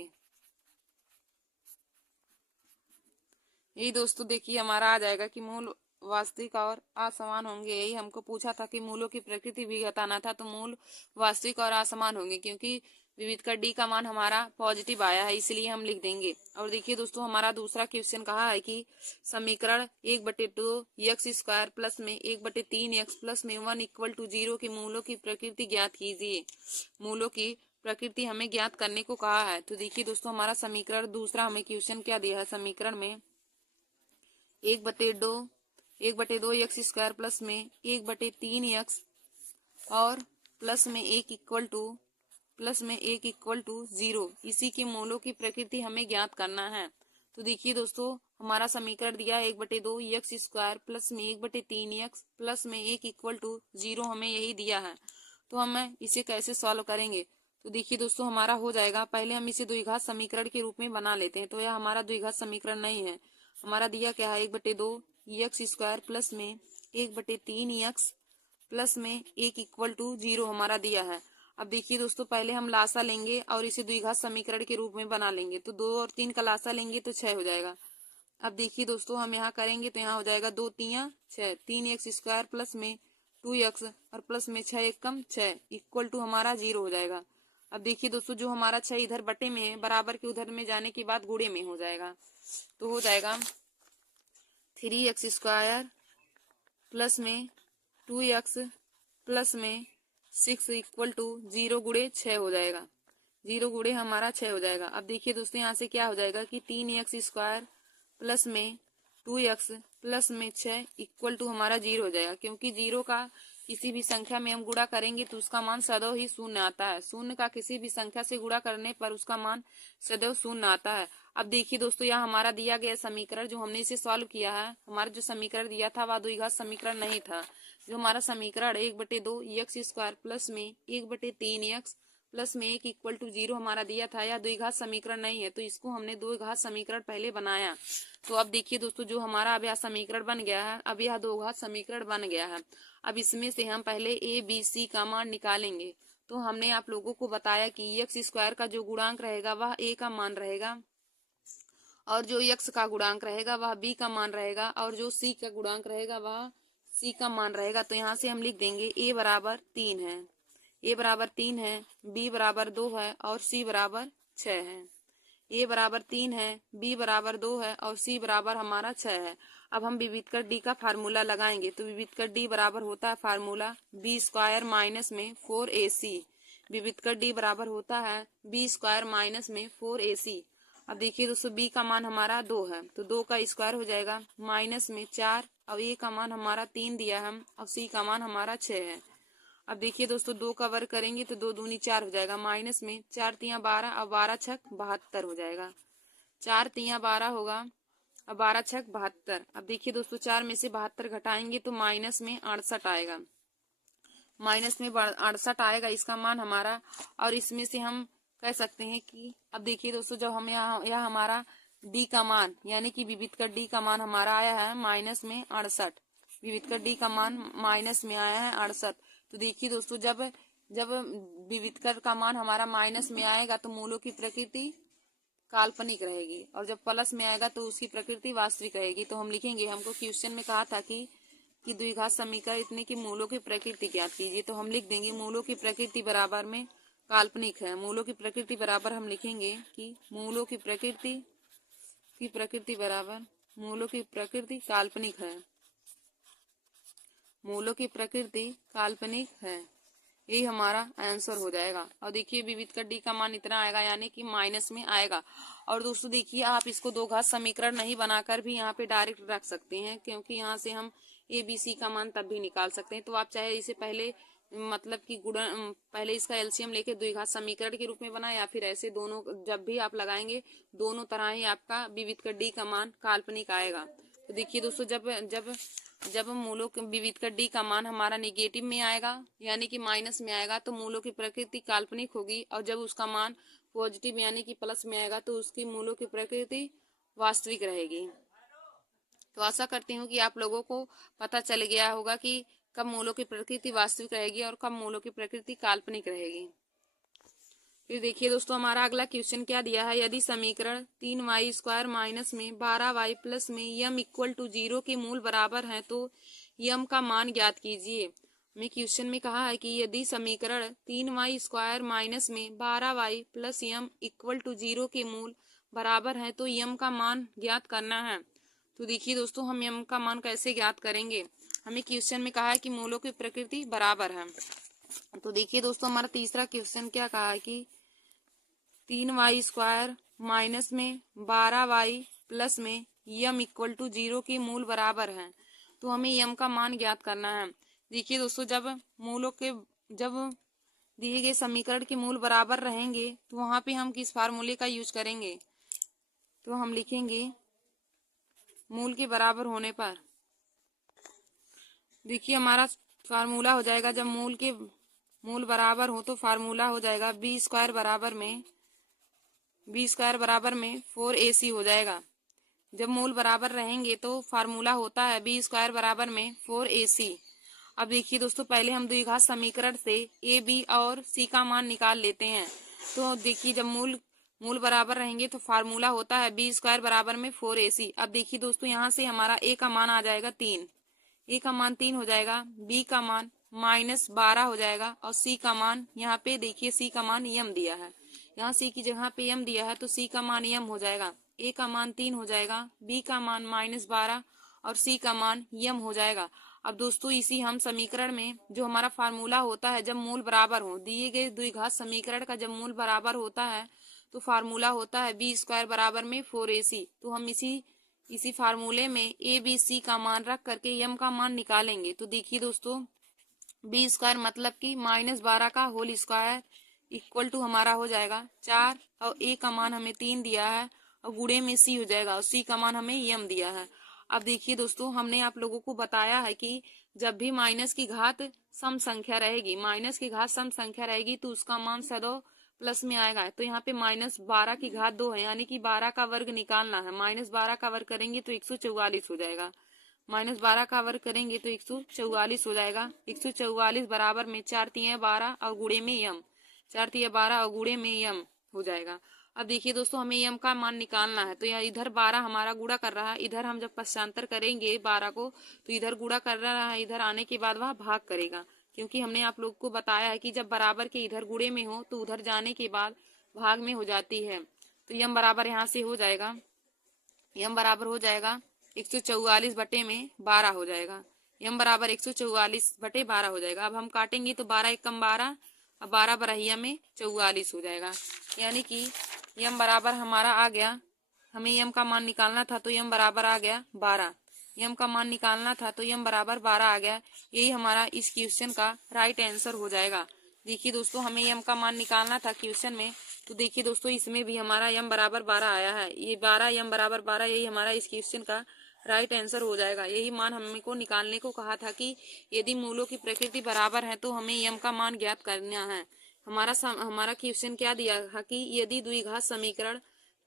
यही दोस्तों देखिए हमारा आ जाएगा कि मूल वास्तविक और असमान होंगे। यही हमको पूछा था कि मूलों की प्रकृति भी बताना था, तो मूल वास्तविक और असमान होंगे क्योंकि विविध का डी का मान हमारा पॉजिटिव आया है, इसलिए हम लिख देंगे। और देखिए दोस्तों हमारा दूसरा क्वेश्चन कहा है कि समीकरण 1/2 एक्स स्क्वायर प्लस में 1/3 एक्स प्लस में 1 = 0 के मूलों की प्रकृति ज्ञात कीजिए। मूलों की प्रकृति हमें ज्ञात करने को कहा है। तो देखिए दोस्तों हमारा समीकरण दूसरा हमें क्वेश्चन क्या दिया है, समीकरण में 1/2 एक्स स्क्वायर प्लस में 1/3 एक्स और प्लस में 1 = 0 इसी के मूलों की प्रकृति हमें ज्ञात करना है। तो देखिए दोस्तों हमारा समीकरण दिया है 1/2 एक्स स्क्वायर प्लस में 1/3 एक्स प्लस में 1 = 0 हमें यही दिया है। तो हम इसे कैसे सॉल्व करेंगे, तो देखिए दोस्तों हमारा हो जाएगा, पहले हम इसे द्विघात समीकरण के रूप में बना लेते हैं। तो यह हमारा द्विघात समीकरण नहीं है, हमारा दिया क्या है 1/2 एक्स स्क्वायर प्लस में 1/3 एक्स प्लस में 1 = 0 हमारा दिया है। अब देखिए दोस्तों पहले हम लासा लेंगे और इसे द्विघात समीकरण के रूप में बना लेंगे। तो 2 और 3 का लासा लेंगे तो 6 हो जाएगा। अब देखिए दोस्तों हम यहाँ करेंगे तो यहाँ हो जाएगा 2 × 3 = 6, 3 एक्स स्क्वायर प्लस में 2 एक्स और प्लस में 6 × 6 = हमारा 0 हो जाएगा। अब देखिए दोस्तों जो हमारा 6 इधर बटे में है, बराबर के उधर में जाने के बाद गुणे में हो जाएगा। तो हो जाएगा 3 एक्स स्क्वायर प्लस में 2 एक्स प्लस में 6 = 0 गुणे 6 हो जाएगा। 0 गुणे हमारा 6 हो जाएगा। अब देखिए दोस्तों यहाँ से क्या हो जाएगा कि 3 एक्स स्क्वायर प्लस में 2 एक्स प्लस में 6 = हमारा 0 हो जाएगा। क्योंकि 0 का किसी भी संख्या में हम गुणा करेंगे तो उसका मान सदैव ही शून्य आता है। शून्य का किसी भी संख्या से गुणा करने पर उसका मान सदैव शून्य आता है। अब देखिए दोस्तों यहाँ हमारा दिया गया समीकरण जो हमने इसे सॉल्व किया है, हमारा जो समीकरण दिया था वह द्विघात समीकरण नहीं था। जो हमारा समीकरण 1/2 एक्स स्क्वायर प्लस में 1/3 एक्स प्लस में 1 = 0 हमारा दिया था, यह द्विघात समीकरण नहीं है। तो इसको हमने द्विघात समीकरण पहले बनाया। तो अब देखिए दोस्तों जो हमारा अब यह समीकरण बन गया है, अब यह द्विघात समीकरण बन गया है। अब इसमें से हम पहले a b c का मान निकालेंगे। तो हमने आप लोगों को बताया कि एक्स स्क्वायर का जो गुणांक रहेगा वह a का मान रहेगा और जो x का गुणांक रहेगा वह b का मान रहेगा और जो c का गुणांक रहेगा वह c का मान रहेगा। तो यहाँ से हम लिख देंगे a बराबर 3 है, a बराबर 3 है, b बराबर 2 है और c बराबर 6 है। a बराबर 3 है, b बराबर 2 है और c बराबर हमारा 6 है। अब हम विविध कर d का फार्मूला लगाएंगे। तो विविध कर d बराबर होता है फार्मूला b स्क्वायर माइनस में 4ac। विविध कर d बराबर होता है b स्क्वायर माइनस में 4ac। अब देखिए दोस्तों b का मान हमारा 2 है, तो 2 का स्क्वायर हो जाएगा माइनस में 4 और a का मान हमारा 3 दिया है और c का मान हमारा 6 है। अब देखिए दोस्तों 2 का वर्ग करेंगे तो 2 दूनी 4 हो जाएगा, माइनस में 4 × 12 और 12 × 6 72 हो जाएगा। 4 × 12 होगा और 12 × 6 72। अब देखिए दोस्तों 4 में से 72 घटाएंगे तो माइनस में 68 आएगा, माइनस में 68 आएगा इसका मान हमारा। और इसमें से हम कह सकते हैं कि अब देखिए दोस्तों जब हम यह हमारा डी का मान यानी कि विविध का डी का मान हमारा आया है माइनस में 68। विविध का डी का मान माइनस में आया है 68। तो देखिए दोस्तों जब विविध कर का मान हमारा माइनस में आएगा तो मूलों की प्रकृति काल्पनिक रहेगी और जब प्लस में आएगा तो उसकी प्रकृति वास्तविक रहेगी। तो हम लिखेंगे, हमको क्वेश्चन में कहा था कि द्विघात समीकरण इतने की मूलों की प्रकृति ज्ञात कीजिए। तो हम लिख देंगे मूलों की प्रकृति बराबर में काल्पनिक है। मूलों की प्रकृति बराबर हम लिखेंगे कि मूलों की प्रकृति बराबर मूलों की प्रकृति काल्पनिक है। मूलों की प्रकृति काल्पनिक है, यही हमारा आंसर हो जाएगा। और देखिए विविध का डी का मान इतना आएगा, यानी कि माइनस में आएगा। और दोस्तों देखिए आप इसको दो घात समीकरण नहीं बनाकर भी यहाँ पे डायरेक्ट रख सकते हैं, क्योंकि यहाँ से हम ए बी सी का मान तब भी निकाल सकते हैं। तो आप चाहे इसे पहले मतलब कि गुणन पहले इसका एलसीएम लेके द्विघात समीकरण के रूप में बनाए, या फिर ऐसे दोनों जब भी आप लगाएंगे दोनों तरह ही आपका विविध का डी का मान काल्पनिक आएगा। तो देखिए दोस्तों जब मूलों के विविध का डी का मान हमारा निगेटिव में आएगा, यानी कि माइनस में आएगा, तो मूलों की प्रकृति काल्पनिक होगी। और जब उसका मान पॉजिटिव यानी कि प्लस में आएगा तो उसकी मूलों की प्रकृति वास्तविक रहेगी। तो आशा करती हूँ कि आप लोगों को पता चल गया होगा कि कब मूलों की प्रकृति वास्तविक रहेगी और कब मूलों की प्रकृति काल्पनिक रहेगी। फिर देखिए दोस्तों हमारा अगला क्वेश्चन क्या दिया है। यदि समीकरण 3y² माइनस में 12y प्लस में यम इक्वल टू 0 के मूल बराबर हैं तो यम का मान ज्ञात कीजिए। हमें क्वेश्चन में कहा है कि यदि समीकरण 3y² माइनस में 12y plus Yama equal to 0 के मूल बराबर हैं तो यम का मान ज्ञात करना है। तो देखिए दोस्तों हम यम का मान कैसे ज्ञात करेंगे। हमें क्वेश्चन में कहा है कि मूलों की प्रकृति बराबर है। तो देखिए दोस्तों हमारा तीसरा क्वेश्चन क्या कहा है कि 3y² माइनस में 12y प्लस में यम इक्वल टू 0 के मूल बराबर हैं तो हमें यम का मान ज्ञात करना है। देखिए दोस्तों जब दिए गए समीकरण के मूल बराबर रहेंगे तो वहां पे हम किस फार्मूले का यूज करेंगे। तो हम लिखेंगे मूल के बराबर होने पर देखिए हमारा फार्मूला हो जाएगा, जब मूल बराबर हो तो फार्मूला हो जाएगा b² बराबर में 4ac हो जाएगा। जब मूल बराबर रहेंगे तो फार्मूला होता है b² बराबर में 4ac। अब देखिए दोस्तों पहले हम द्विघात समीकरण से a b और c का मान निकाल लेते हैं। तो देखिए जब मूल बराबर रहेंगे तो फार्मूला होता है b² बराबर में 4ac। अब देखिए दोस्तों यहाँ से हमारा a का मान आ जाएगा 3, a का मान 3 हो जाएगा, b का मान -12 हो जाएगा और c का मान यहाँ पे देखिए c का मान यम दिया है, यहाँ c की जगह पे यम दिया है तो c का मान यम हो जाएगा। a का मान 3 हो जाएगा, b का मान -12 और c का मान यम हो जाएगा। अब दोस्तों इसी हम समीकरण में जो हमारा फार्मूला होता है जब मूल बराबर हो, दिए गए द्विघात समीकरण का जब मूल बराबर होता है तो फार्मूला होता है b² बराबर में 4ac। तो हम इसी फार्मूले में a b c का मान रख करके यम का मान निकालेंगे। तो देखिए दोस्तों b² मतलब कि -12 का होल स्क्वायर इक्वल टू हमारा हो जाएगा 4 और a का मान हमें 3 दिया है और गुणे में c हो जाएगा और c का मान हमें यम दिया है। अब देखिए दोस्तों हमने आप लोगों को बताया है कि जब भी माइनस की घात सम संख्या रहेगी तो उसका मान सदैव प्लस में आएगा। तो यहाँ पे -12 की घात 2 है, यानी कि 12 का वर्ग निकालना है। -12 का वर्ग करेंगे तो 144 हो जाएगा, -12 का वर्ग करेंगे तो 144 हो जाएगा। 144 बराबर में 4 तिया 12 और गुणे में यम, 4 तिया 12 और गुणे में यम हो जाएगा। अब देखिए दोस्तों हमें यम का मान निकालना है। तो यहाँ इधर 12 हमारा गुणा कर रहा है, इधर हम जब पश्चांतर करेंगे 12 को तो इधर गुणा कर रहा है, इधर आने के बाद वह भाग करेगा, क्योंकि हमने आप लोग को बताया है कि जब बराबर के इधर गुणे में हो तो उधर जाने के बाद भाग में हो जाती है। तो यम बराबर यहाँ से हो जाएगा, यम बराबर हो जाएगा 144 बटे में 12 हो जाएगा। यम बराबर 144 बटे 12 हो जाएगा। अब हम काटेंगे तो 12 एकम 12 और 12 बरहिया में 44 हो जाएगा, यानी कि यम बराबर हमारा आ गया। हमें यम का मान निकालना था तो यम बराबर आ गया 12, यम का मान निकालना था तो यम बराबर 12 आ गया। यही हमारा इस क्वेश्चन का राइट आंसर हो जाएगा। देखिए दोस्तों हमें यम का मान निकालना था क्वेश्चन में, तो देखिए दोस्तों इसमें भी हमारा यम बराबर 12 आया है। ये 12 यम बराबर 12 यही हमारा इस क्वेश्चन का राइट आंसर हो जाएगा। यही मान हमको निकालने को कहा था कि यदि मूलों की प्रकृति बराबर है तो हमें यम का मान ज्ञात करना है। हमारा क्वेश्चन क्या दिया है कि यदि द्विघात समीकरण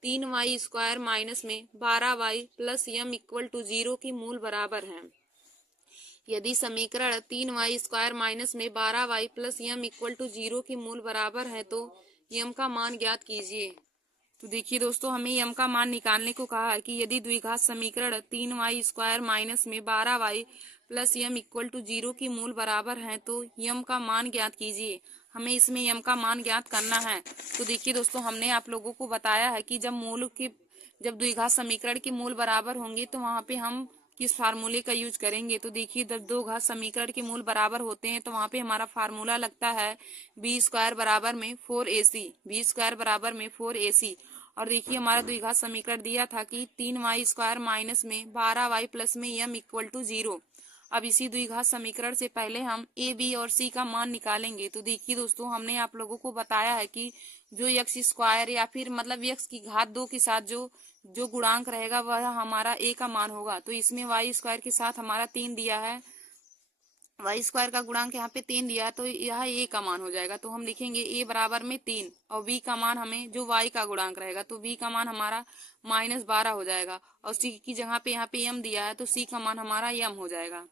3y² माइनस में 12y plus Yama equal to 0 की मूल बराबर है। यदि समीकरण 3y² माइनस में 12y plus Yama equal to 0 की मूल बराबर है तो यम का मान ज्ञात कीजिए। तो देखिए दोस्तों हमें यम का मान निकालने को कहा है कि यदि द्विघात समीकरण 3y² माइनस में 12y plus Yama equal to 0 की मूल बराबर है तो यम का मान ज्ञात कीजिए। हमें इसमें यम का मान ज्ञात करना है। तो देखिए दोस्तों, हमने आप लोगों को बताया है कि जब द्विघात समीकरण के मूल बराबर होंगे तो वहां पे हम किस फार्मूले का यूज करेंगे। तो देखिए, जब दो घात समीकरण के मूल बराबर होते हैं तो वहां पे हमारा फार्मूला लगता है बी स्क्वायर बराबर में 4ac, बी स्क्वायर बराबर में 4ac। और देखिए, हमारा द्विघात समीकरण दिया था कि 3y स्क्वायर माइनस में 12y प्लस में m इक्वल टू 0। अब इसी द्विघात समीकरण से पहले हम ए, बी और सी का मान निकालेंगे। तो देखिए दोस्तों, हमने आप लोगों को बताया है कि जो एक्स स्क्वायर या फिर मतलब एक्स की घात 2 के साथ जो जो गुणांक रहेगा वह हमारा ए का मान होगा। तो इसमें वाई स्क्वायर के साथ हमारा 3 दिया है, वाई स्क्वायर का गुणांक यहाँ पे 3 दिया, तो यह ए का मान हो जाएगा। तो हम लिखेंगे ए बराबर में 3 और बी का मान हमें जो वाई का गुणांक रहेगा तो बी का मान हमारा -12 हो जाएगा। और सी की जगह पे यहाँ पे एम दिया है तो सी का मान हमारा एम हो जाएगा।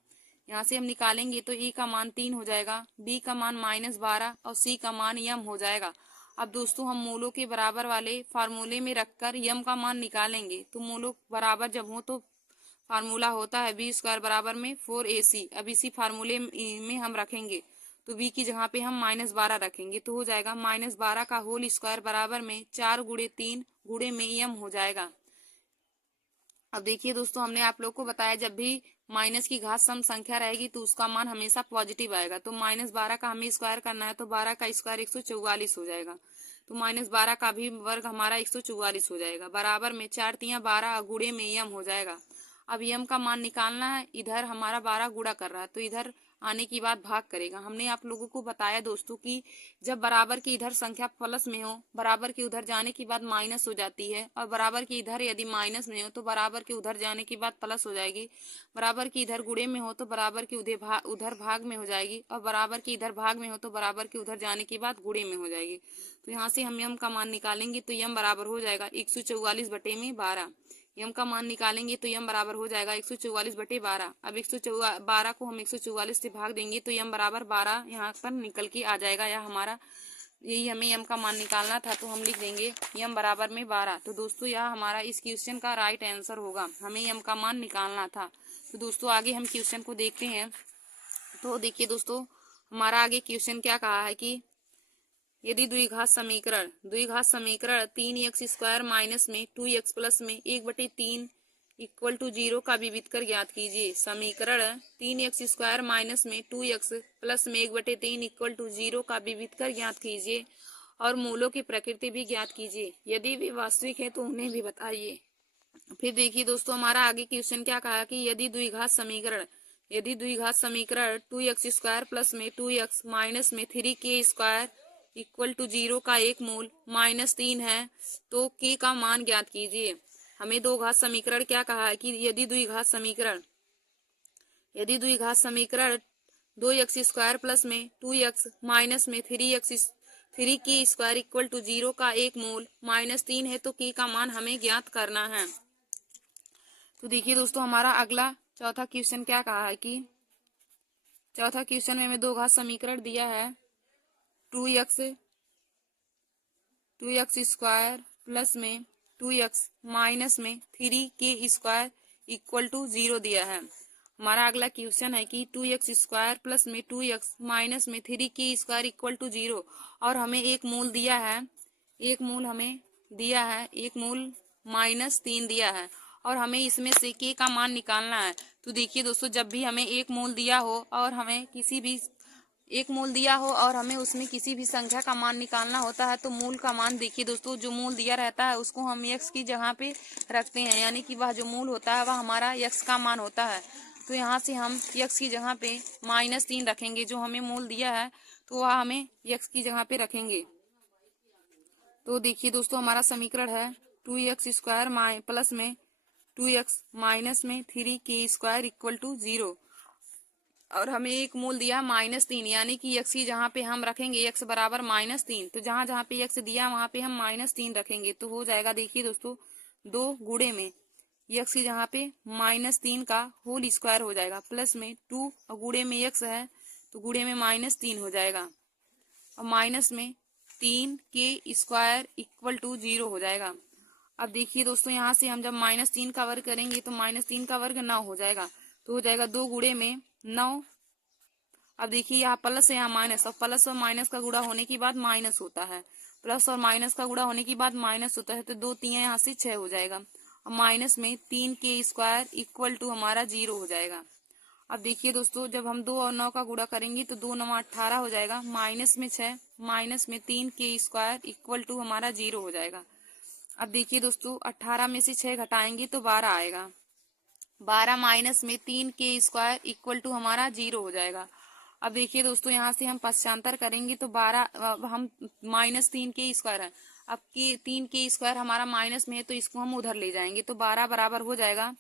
यहाँ से हम निकालेंगे तो ए का मान 3 हो जाएगा, बी का मान -12 और सी का मान यम हो जाएगा। अब दोस्तों, हम मूलों के बराबर वाले फार्मूले में रखकर यम का मान निकालेंगे। तो मूलों बराबर जब हो तो फार्मूला होता है बी स्क्वायर बराबर में 4ac। अब इसी फार्मूले में हम रखेंगे तो बी की जगह पे हम -12 रखेंगे तो हो जाएगा -12 का होल स्क्वायर बराबर में 4 गुणे 3 गुणे में यम हो जाएगा। अब देखिए दोस्तों, हमने आप लोग को बताया जब भी माइनस की घात सम संख्या रहेगी तो उसका मान हमेशा पॉजिटिव आएगा। तो -12 का हमें स्क्वायर करना है तो 12 का स्क्वायर 144 हो जाएगा। तो -12 का भी वर्ग हमारा 144 हो जाएगा, बराबर में 4 तिया 12 गुणे में यम हो जाएगा। अब यम का मान निकालना है, इधर हमारा 12 गुणा कर रहा है तो इधर आने की बात भाग करेगा। हमने आप लोगों को बताया दोस्तों कि जब बराबर की इधर संख्या प्लस में हो, बराबर के उधर जाने की बात माइनस हो जाती है, और बराबर की इधर यदि माइनस में हो तो बराबर के उधर जाने की बात प्लस हो जाएगी। बराबर की इधर गुणे में हो तो बराबर की उधर भाग में हो जाएगी, और बराबर की इधर भाग में हो तो बराबर के उधर जाने की बात गुणे में हो जाएगी। तो यहाँ से हम यम का मान निकालेंगे तो यम बराबर हो जाएगा 144 बटे में 12। यम का मान निकालेंगे तो यम बराबर हो जाएगा 144 बटे 12। अब 112 को हम 144 से भाग देंगे तो यम बराबर 12 यहाँ पर निकल के आ जाएगा। या हमारा यही हमें यम का मान निकालना था तो हम लिख देंगे यम बराबर में 12। तो दोस्तों, यह हमारा इस क्वेश्चन का राइट आंसर होगा, हमें यम का मान निकालना था। तो दोस्तों, आगे हम क्वेश्चन को देखते हैं। तो देखिए दोस्तों, हमारा आगे क्वेश्चन क्या कहा है कि यदि द्विघात समीकरण 3x स्क्वायर माइनस में 2x प्लस में 1/3 इक्वल टू 0 का विविध कर ज्ञात कीजिए। समीकरण 3x स्क्वायर माइनस में 2x प्लस में 1/3 इक्वल टू 0 का विविध कर ज्ञात कीजिए और मूलों की प्रकृति भी ज्ञात कीजिए। यदि वे वास्तविक है तो उन्हें भी बताइए। फिर देखिए दोस्तों, हमारा आगे क्वेश्चन क्या कहा कि यदि द्विघात समीकरण 2x स्क्वायर प्लस में 2x माइनस में 3k स्क्वायर इक्वल टू 0 का एक मूल -3 है तो k का मान ज्ञात कीजिए। हमें दो घात समीकरण क्या कहा है कि यदि द्विघात समीकरण 2x स्क्वायर प्लस में 2x माइनस में 3k स्क्वायर इक्वल टू 0 का एक मूल -3 है तो k का मान हमें ज्ञात करना है। तो देखिए दोस्तों, हमारा अगला चौथा क्वेश्चन क्या कहा है कि चौथा क्वेश्चन में हमें दो घात समीकरण दिया है 2x स्क्वायर प्लस में 2x माइनस में 3k स्क्वायर इक्वल टू 0 दिया है। हमारा अगला क्वेश्चन है कि 2x स्क्वायर प्लस में 2x माइनस में 3k स्क्वायर इक्वल टू 0 और हमें एक मूल दिया है, एक मूल -3 दिया है और हमें इसमें से k का मान निकालना है। तो देखिए दोस्तों, जब भी हमें एक मूल दिया हो और हमें उसमें किसी भी संख्या का मान निकालना होता है तो मूल का मान देखिए दोस्तों, जो मूल दिया रहता है उसको हम x की जगह पे रखते हैं, यानी कि वह जो मूल होता है वह हमारा x का मान होता है। तो यहाँ से हम x की जगह पे -3 रखेंगे, जो हमें मूल दिया है तो वह हमें x की जगह पे रखेंगे। तो देखिए दोस्तों, हमारा समीकरण है 2x स्क्वायर प्लस में 2x माइनस में 3k स्क्वायर इक्वल टू 0 और हमें एक मूल दिया -3, यानी कि x की जहाँ पे हम रखेंगे x बराबर -3, तो जहाँ जहाँ पे x दिया वहाँ पे हम -3 रखेंगे तो हो जाएगा। देखिए दोस्तों, 2 गुणे में x की जहाँ पे -3 का होल स्क्वायर हो जाएगा प्लस में 2 और गुणे में x है तो गुणे में -3 हो जाएगा और माइनस में 3k स्क्वायर इक्वल टू 0 हो जाएगा। अब देखिए दोस्तों, यहाँ से हम जब -3 का वर्ग करेंगे तो -3 का वर्ग 9 हो जाएगा, तो हो जाएगा 2 गुणे में 9 अब देखिए यहाँ प्लस है यहाँ माइनस, और प्लस और माइनस का गुणा होने के बाद माइनस होता है, प्लस और माइनस का गुणा होने के बाद माइनस होता है, तो 2 3 यहाँ से 6 हो जाएगा। अब माइनस में 3k² इक्वल टू हमारा 0 हो जाएगा। अब देखिए दोस्तों, जब हम 2 और 9 का गुणा करेंगे तो 2 9 18 हो जाएगा, माइनस में 6, माइनस में 3k² इक्वल टू हमारा 0 हो जाएगा। अब देखिए दोस्तों, 18 में से 6 घटाएंगे तो 12 आएगा, 12 माइनस में 3k² इक्वल टू हमारा 0 हो जाएगा। अब देखिए दोस्तों, यहाँ से हम पश्चांतर करेंगे तो 12 हम माइनस 3k² है, अब की 3k² हमारा माइनस में है तो इसको हम उधर ले जाएंगे, तो 12 बराबर हो जाएगा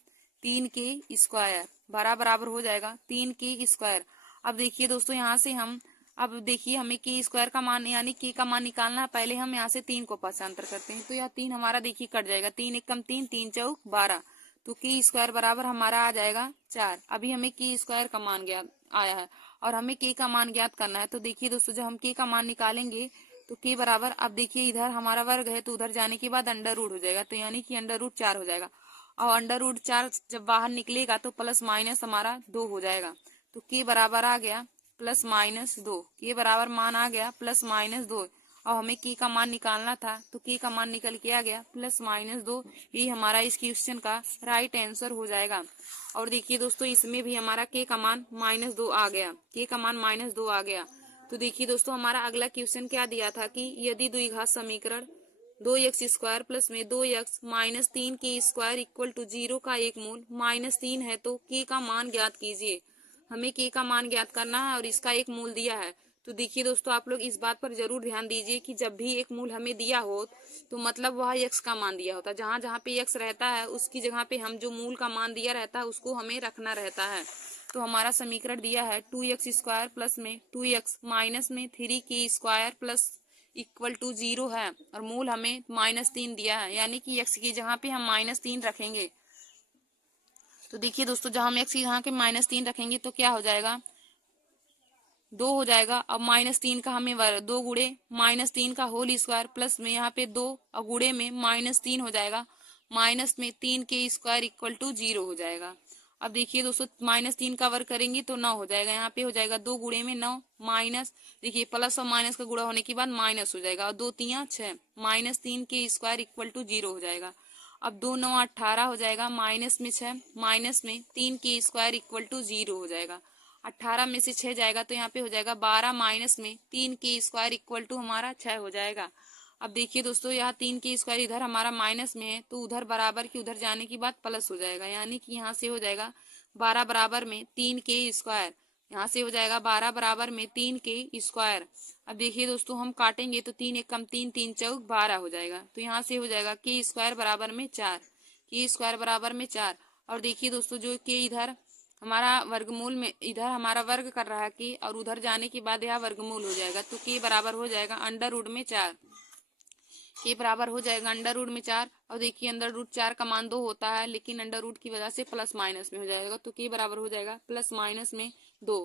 3k², 12 बराबर हो जाएगा 3k²। अब देखिए दोस्तों, यहाँ से हम अब देखिए हमें k² का मान यानी k का मान निकालना है, पहले हम यहाँ से 3 को पश्चांतर करते हैं, तो यह 3 हमारा देखिए कट जाएगा, 3 एक कम 3, 3 चौक 12, तो k² बराबर हमारा आ जाएगा 4। अभी हमें k² का मान ज्ञात आया है और हमें k का मान ज्ञात करना है, तो देखिए दोस्तों, जब हम k का मान निकालेंगे तो k बराबर, अब देखिए इधर हमारा वर्ग है तो उधर जाने के बाद अंडर रूट हो जाएगा, तो यानी कि अंडर रूट 4 हो जाएगा, और अंडर रूट 4 जब बाहर निकलेगा तो प्लस माइनस हमारा 2 हो जाएगा, तो k बराबर आ गया प्लस माइनस 2, k बराबर मान आ गया प्लस माइनस 2, और हमें k का मान निकालना था तो k का मान निकल के आ गया प्लस माइनस 2। ये हमारा इस क्वेश्चन का राइट आंसर हो जाएगा। और देखिए दोस्तों, इसमें भी हमारा k का मान -2 आ गया, k का मान -2 आ गया। तो देखिए दोस्तों, हमारा अगला क्वेश्चन क्या दिया था कि यदि द्विघात समीकरण 2x² प्लस में 2x minus 3k² equal to 0 का एक मूल -3 है तो k का मान ज्ञात कीजिए। हमें k का मान ज्ञात करना है और इसका एक मूल दिया है। तो देखिए दोस्तों, आप लोग इस बात पर जरूर ध्यान दीजिए कि जब भी एक मूल हमें दिया हो तो मतलब वह x का मान दिया होता है, जहां जहां पे x रहता है उसकी जगह पे हम जो मूल का मान दिया रहता है उसको हमें रखना रहता है। तो हमारा समीकरण दिया है 2x² प्लस में 2x माइनस में 3k² प्लस इक्वल टू 0 है, और मूल हमें -3 दिया है, यानी कि x की जगह पे हम -3 रखेंगे। तो देखिए दोस्तों, जहां हम x की जगह के -3 रखेंगे तो क्या हो जाएगा, 2 हो जाएगा। अब -3 का हमें 2 गुणे -3 का होल स्क्वायर प्लस में यहाँ पे 2 और गुणे में -3 हो जाएगा, माइनस में 3k² इक्वल टू 0 हो जाएगा। अब देखिए दोस्तों, -3 का वर्ग करेंगे तो 9 हो जाएगा, यहाँ पे हो जाएगा 2 गुणे में 9 माइनस, देखिए प्लस और माइनस का गुणा होने के बाद माइनस हो जाएगा, और 2 3 6 -3k² इक्वल टू 0 हो जाएगा। अब 2 9 18 हो जाएगा, माइनस में 6 माइनस में 3k² इक्वल टू 0 हो जाएगा। 18 में से 6 जाएगा तो यहाँ पे हो जाएगा 12 माइनस में 3k² इक्वल टू हमारा 6 हो जाएगा। अब देखिए दोस्तों, यहाँ 3k² इधर हमारा माइनस में है तो उधर बराबर की उधर जाने के बाद प्लस हो जाएगा, यानी कि यहाँ से हो जाएगा 12 बराबर में 3k², यहाँ से हो जाएगा 12 बराबर में 3k²। अब देखिए दोस्तों, हम काटेंगे तो 3 एक कम 3, 3 चौक 12 हो जाएगा, तो यहाँ से हो जाएगा k² बराबर में 4, k² बराबर में 4। और देखिए दोस्तों, जो k इधर हमारा वर्गमूल में इधर हमारा वर्ग कर रहा है k, और उधर जाने के बाद यह वर्गमूल हो जाएगा, तो k बराबर हो जाएगा अंडर रूट में 4, k बराबर हो जाएगा अंडर रूट में 4। और देखिए अंडर रूट 4 का मान 2 होता है, लेकिन अंडर रूट की वजह से प्लस माइनस में हो जाएगा, तो k बराबर हो जाएगा प्लस माइनस में 2,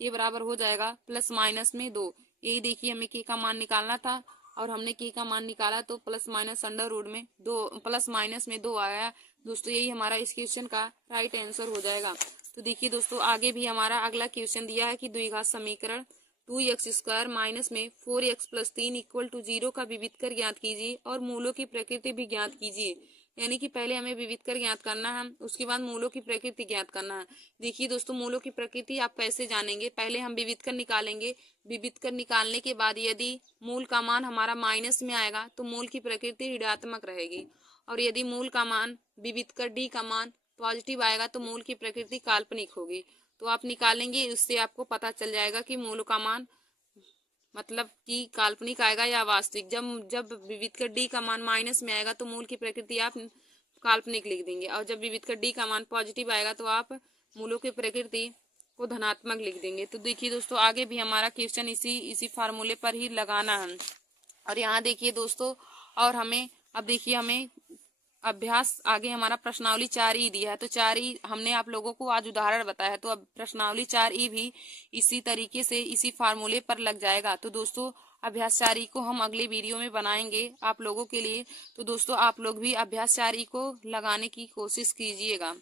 k बराबर हो जाएगा प्लस माइनस में 2। यही देखिए हमें k का मान निकालना था और हमने k का मान निकाला, तो प्लस माइनस अंडर रूट में 2 प्लस माइनस में 2 आया दोस्तों। यही हमारा इस क्वेश्चन का राइट आंसर हो जाएगा। तो देखिए दोस्तों, आगे भी हमारा अगला क्वेश्चन दिया है कि द्विघात समीकरण 2x² माइनस में 4x प्लस 3 इक्वल टू 0 का विविधकर ज्ञात कीजिए और मूलों की प्रकृति भी ज्ञात कीजिए। यानी कि पहले हमें विविधकर ज्ञात करना है, उसके बाद मूलों की प्रकृति ज्ञात करना है। देखिए दोस्तों, मूलों की प्रकृति आप कैसे जानेंगे, पहले हम विविधकर निकालेंगे, विविधकर निकालने के बाद यदि मूल का मान हमारा माइनस में आएगा तो मूल की प्रकृति ऋणात्मक रहेगी, और यदि मूल का मान विविधकर d का मान पॉजिटिव आएगा तो मूल की प्रकृति काल्पनिक होगी। तो आप निकालेंगे, उससे आपको पता चल जाएगा कि मूल का मान मतलब कि काल्पनिक आएगा या वास्तविक। जब जब विविधकर d का मान माइनस में आएगा तो मूल की प्रकृति आप काल्पनिक लिख देंगे, और जब विविधकर d का मान पॉजिटिव आएगा तो आप मूलों की प्रकृति को धनात्मक लिख देंगे। तो देखिए दोस्तों, आगे भी हमारा क्वेश्चन इसी फार्मूले पर ही लगाना है। और यहाँ देखिए दोस्तों, और हमें अब देखिए हमें अभ्यास आगे हमारा प्रश्नावली 4E दिया है, तो 4E हमने आप लोगों को आज उदाहरण बताया है, तो अब प्रश्नावली 4E भी इसी तरीके से इसी फार्मूले पर लग जाएगा। तो दोस्तों, अभ्यास 4E को हम अगले वीडियो में बनाएंगे आप लोगों के लिए। तो दोस्तों, आप लोग भी अभ्यास 4E को लगाने की कोशिश कीजिएगा,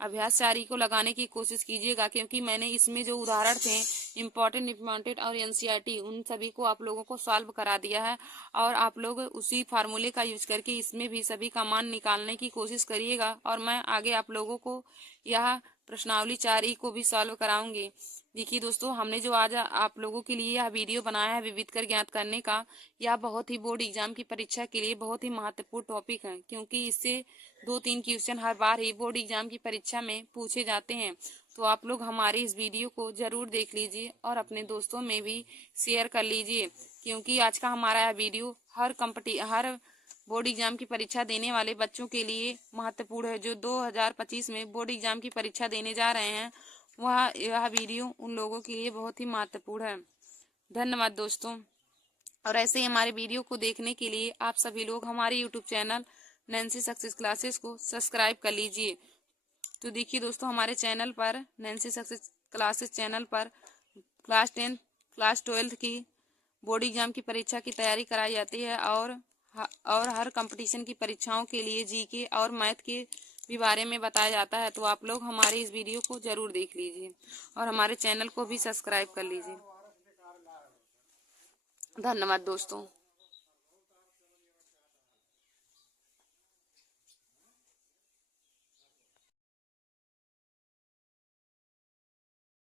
अभ्यास 4E को लगाने की कोशिश कीजिएगा, क्योंकि मैंने इसमें जो उदाहरण थे इम्पोर्टेंट और एनसीईआरटी उन सभी को आप लोगों को सॉल्व करा दिया है। और आप लोग उसी फार्मूले का यूज करके इसमें भी सभी का मान निकालने की कोशिश करिएगा। और मैं आगे आप लोगों को यह प्रश्नावली 4E को भी सॉल्व कराऊंगी। देखिए दोस्तों, हमने जो आज आप लोगों के लिए यह वीडियो बनाया है विविध कर ज्ञात करने का, यह बहुत ही बोर्ड एग्जाम की परीक्षा के लिए बहुत ही महत्वपूर्ण टॉपिक है, क्योंकि इससे 2-3 क्वेश्चन हर बार ही बोर्ड एग्जाम की परीक्षा में पूछे जाते हैं। तो आप लोग हमारे इस वीडियो को जरूर देख लीजिए और अपने दोस्तों में भी शेयर कर लीजिए, क्योंकि आज का हमारा यह वीडियो हर बोर्ड एग्जाम की परीक्षा देने वाले बच्चों के लिए महत्वपूर्ण है। जो 2025 में बोर्ड एग्जाम की परीक्षा देने जा रहे हैं, यह वीडियो उन लोगों के लिए बहुत ही महत्वपूर्ण है। धन्यवाद दोस्तों। और ऐसे ही हमारे वीडियो को देखने के लिए आप सभी लोग हमारे YouTube channel Nancy success classes को सब्सक्राइब कर लीजिए। तो देखिए दोस्तों, हमारे चैनल पर नैन्सी सक्सेस क्लासेस चैनल पर क्लास 10 क्लास 12 की बोर्ड एग्जाम की परीक्षा की तैयारी कराई जाती है। और हर कंपटीशन की परीक्षाओं के लिए जीके और मैथ के भी बारे में बताया जाता है। तो आप लोग हमारे इस वीडियो को जरूर देख लीजिए और हमारे चैनल को भी सब्सक्राइब कर लीजिए। धन्यवाद दोस्तों।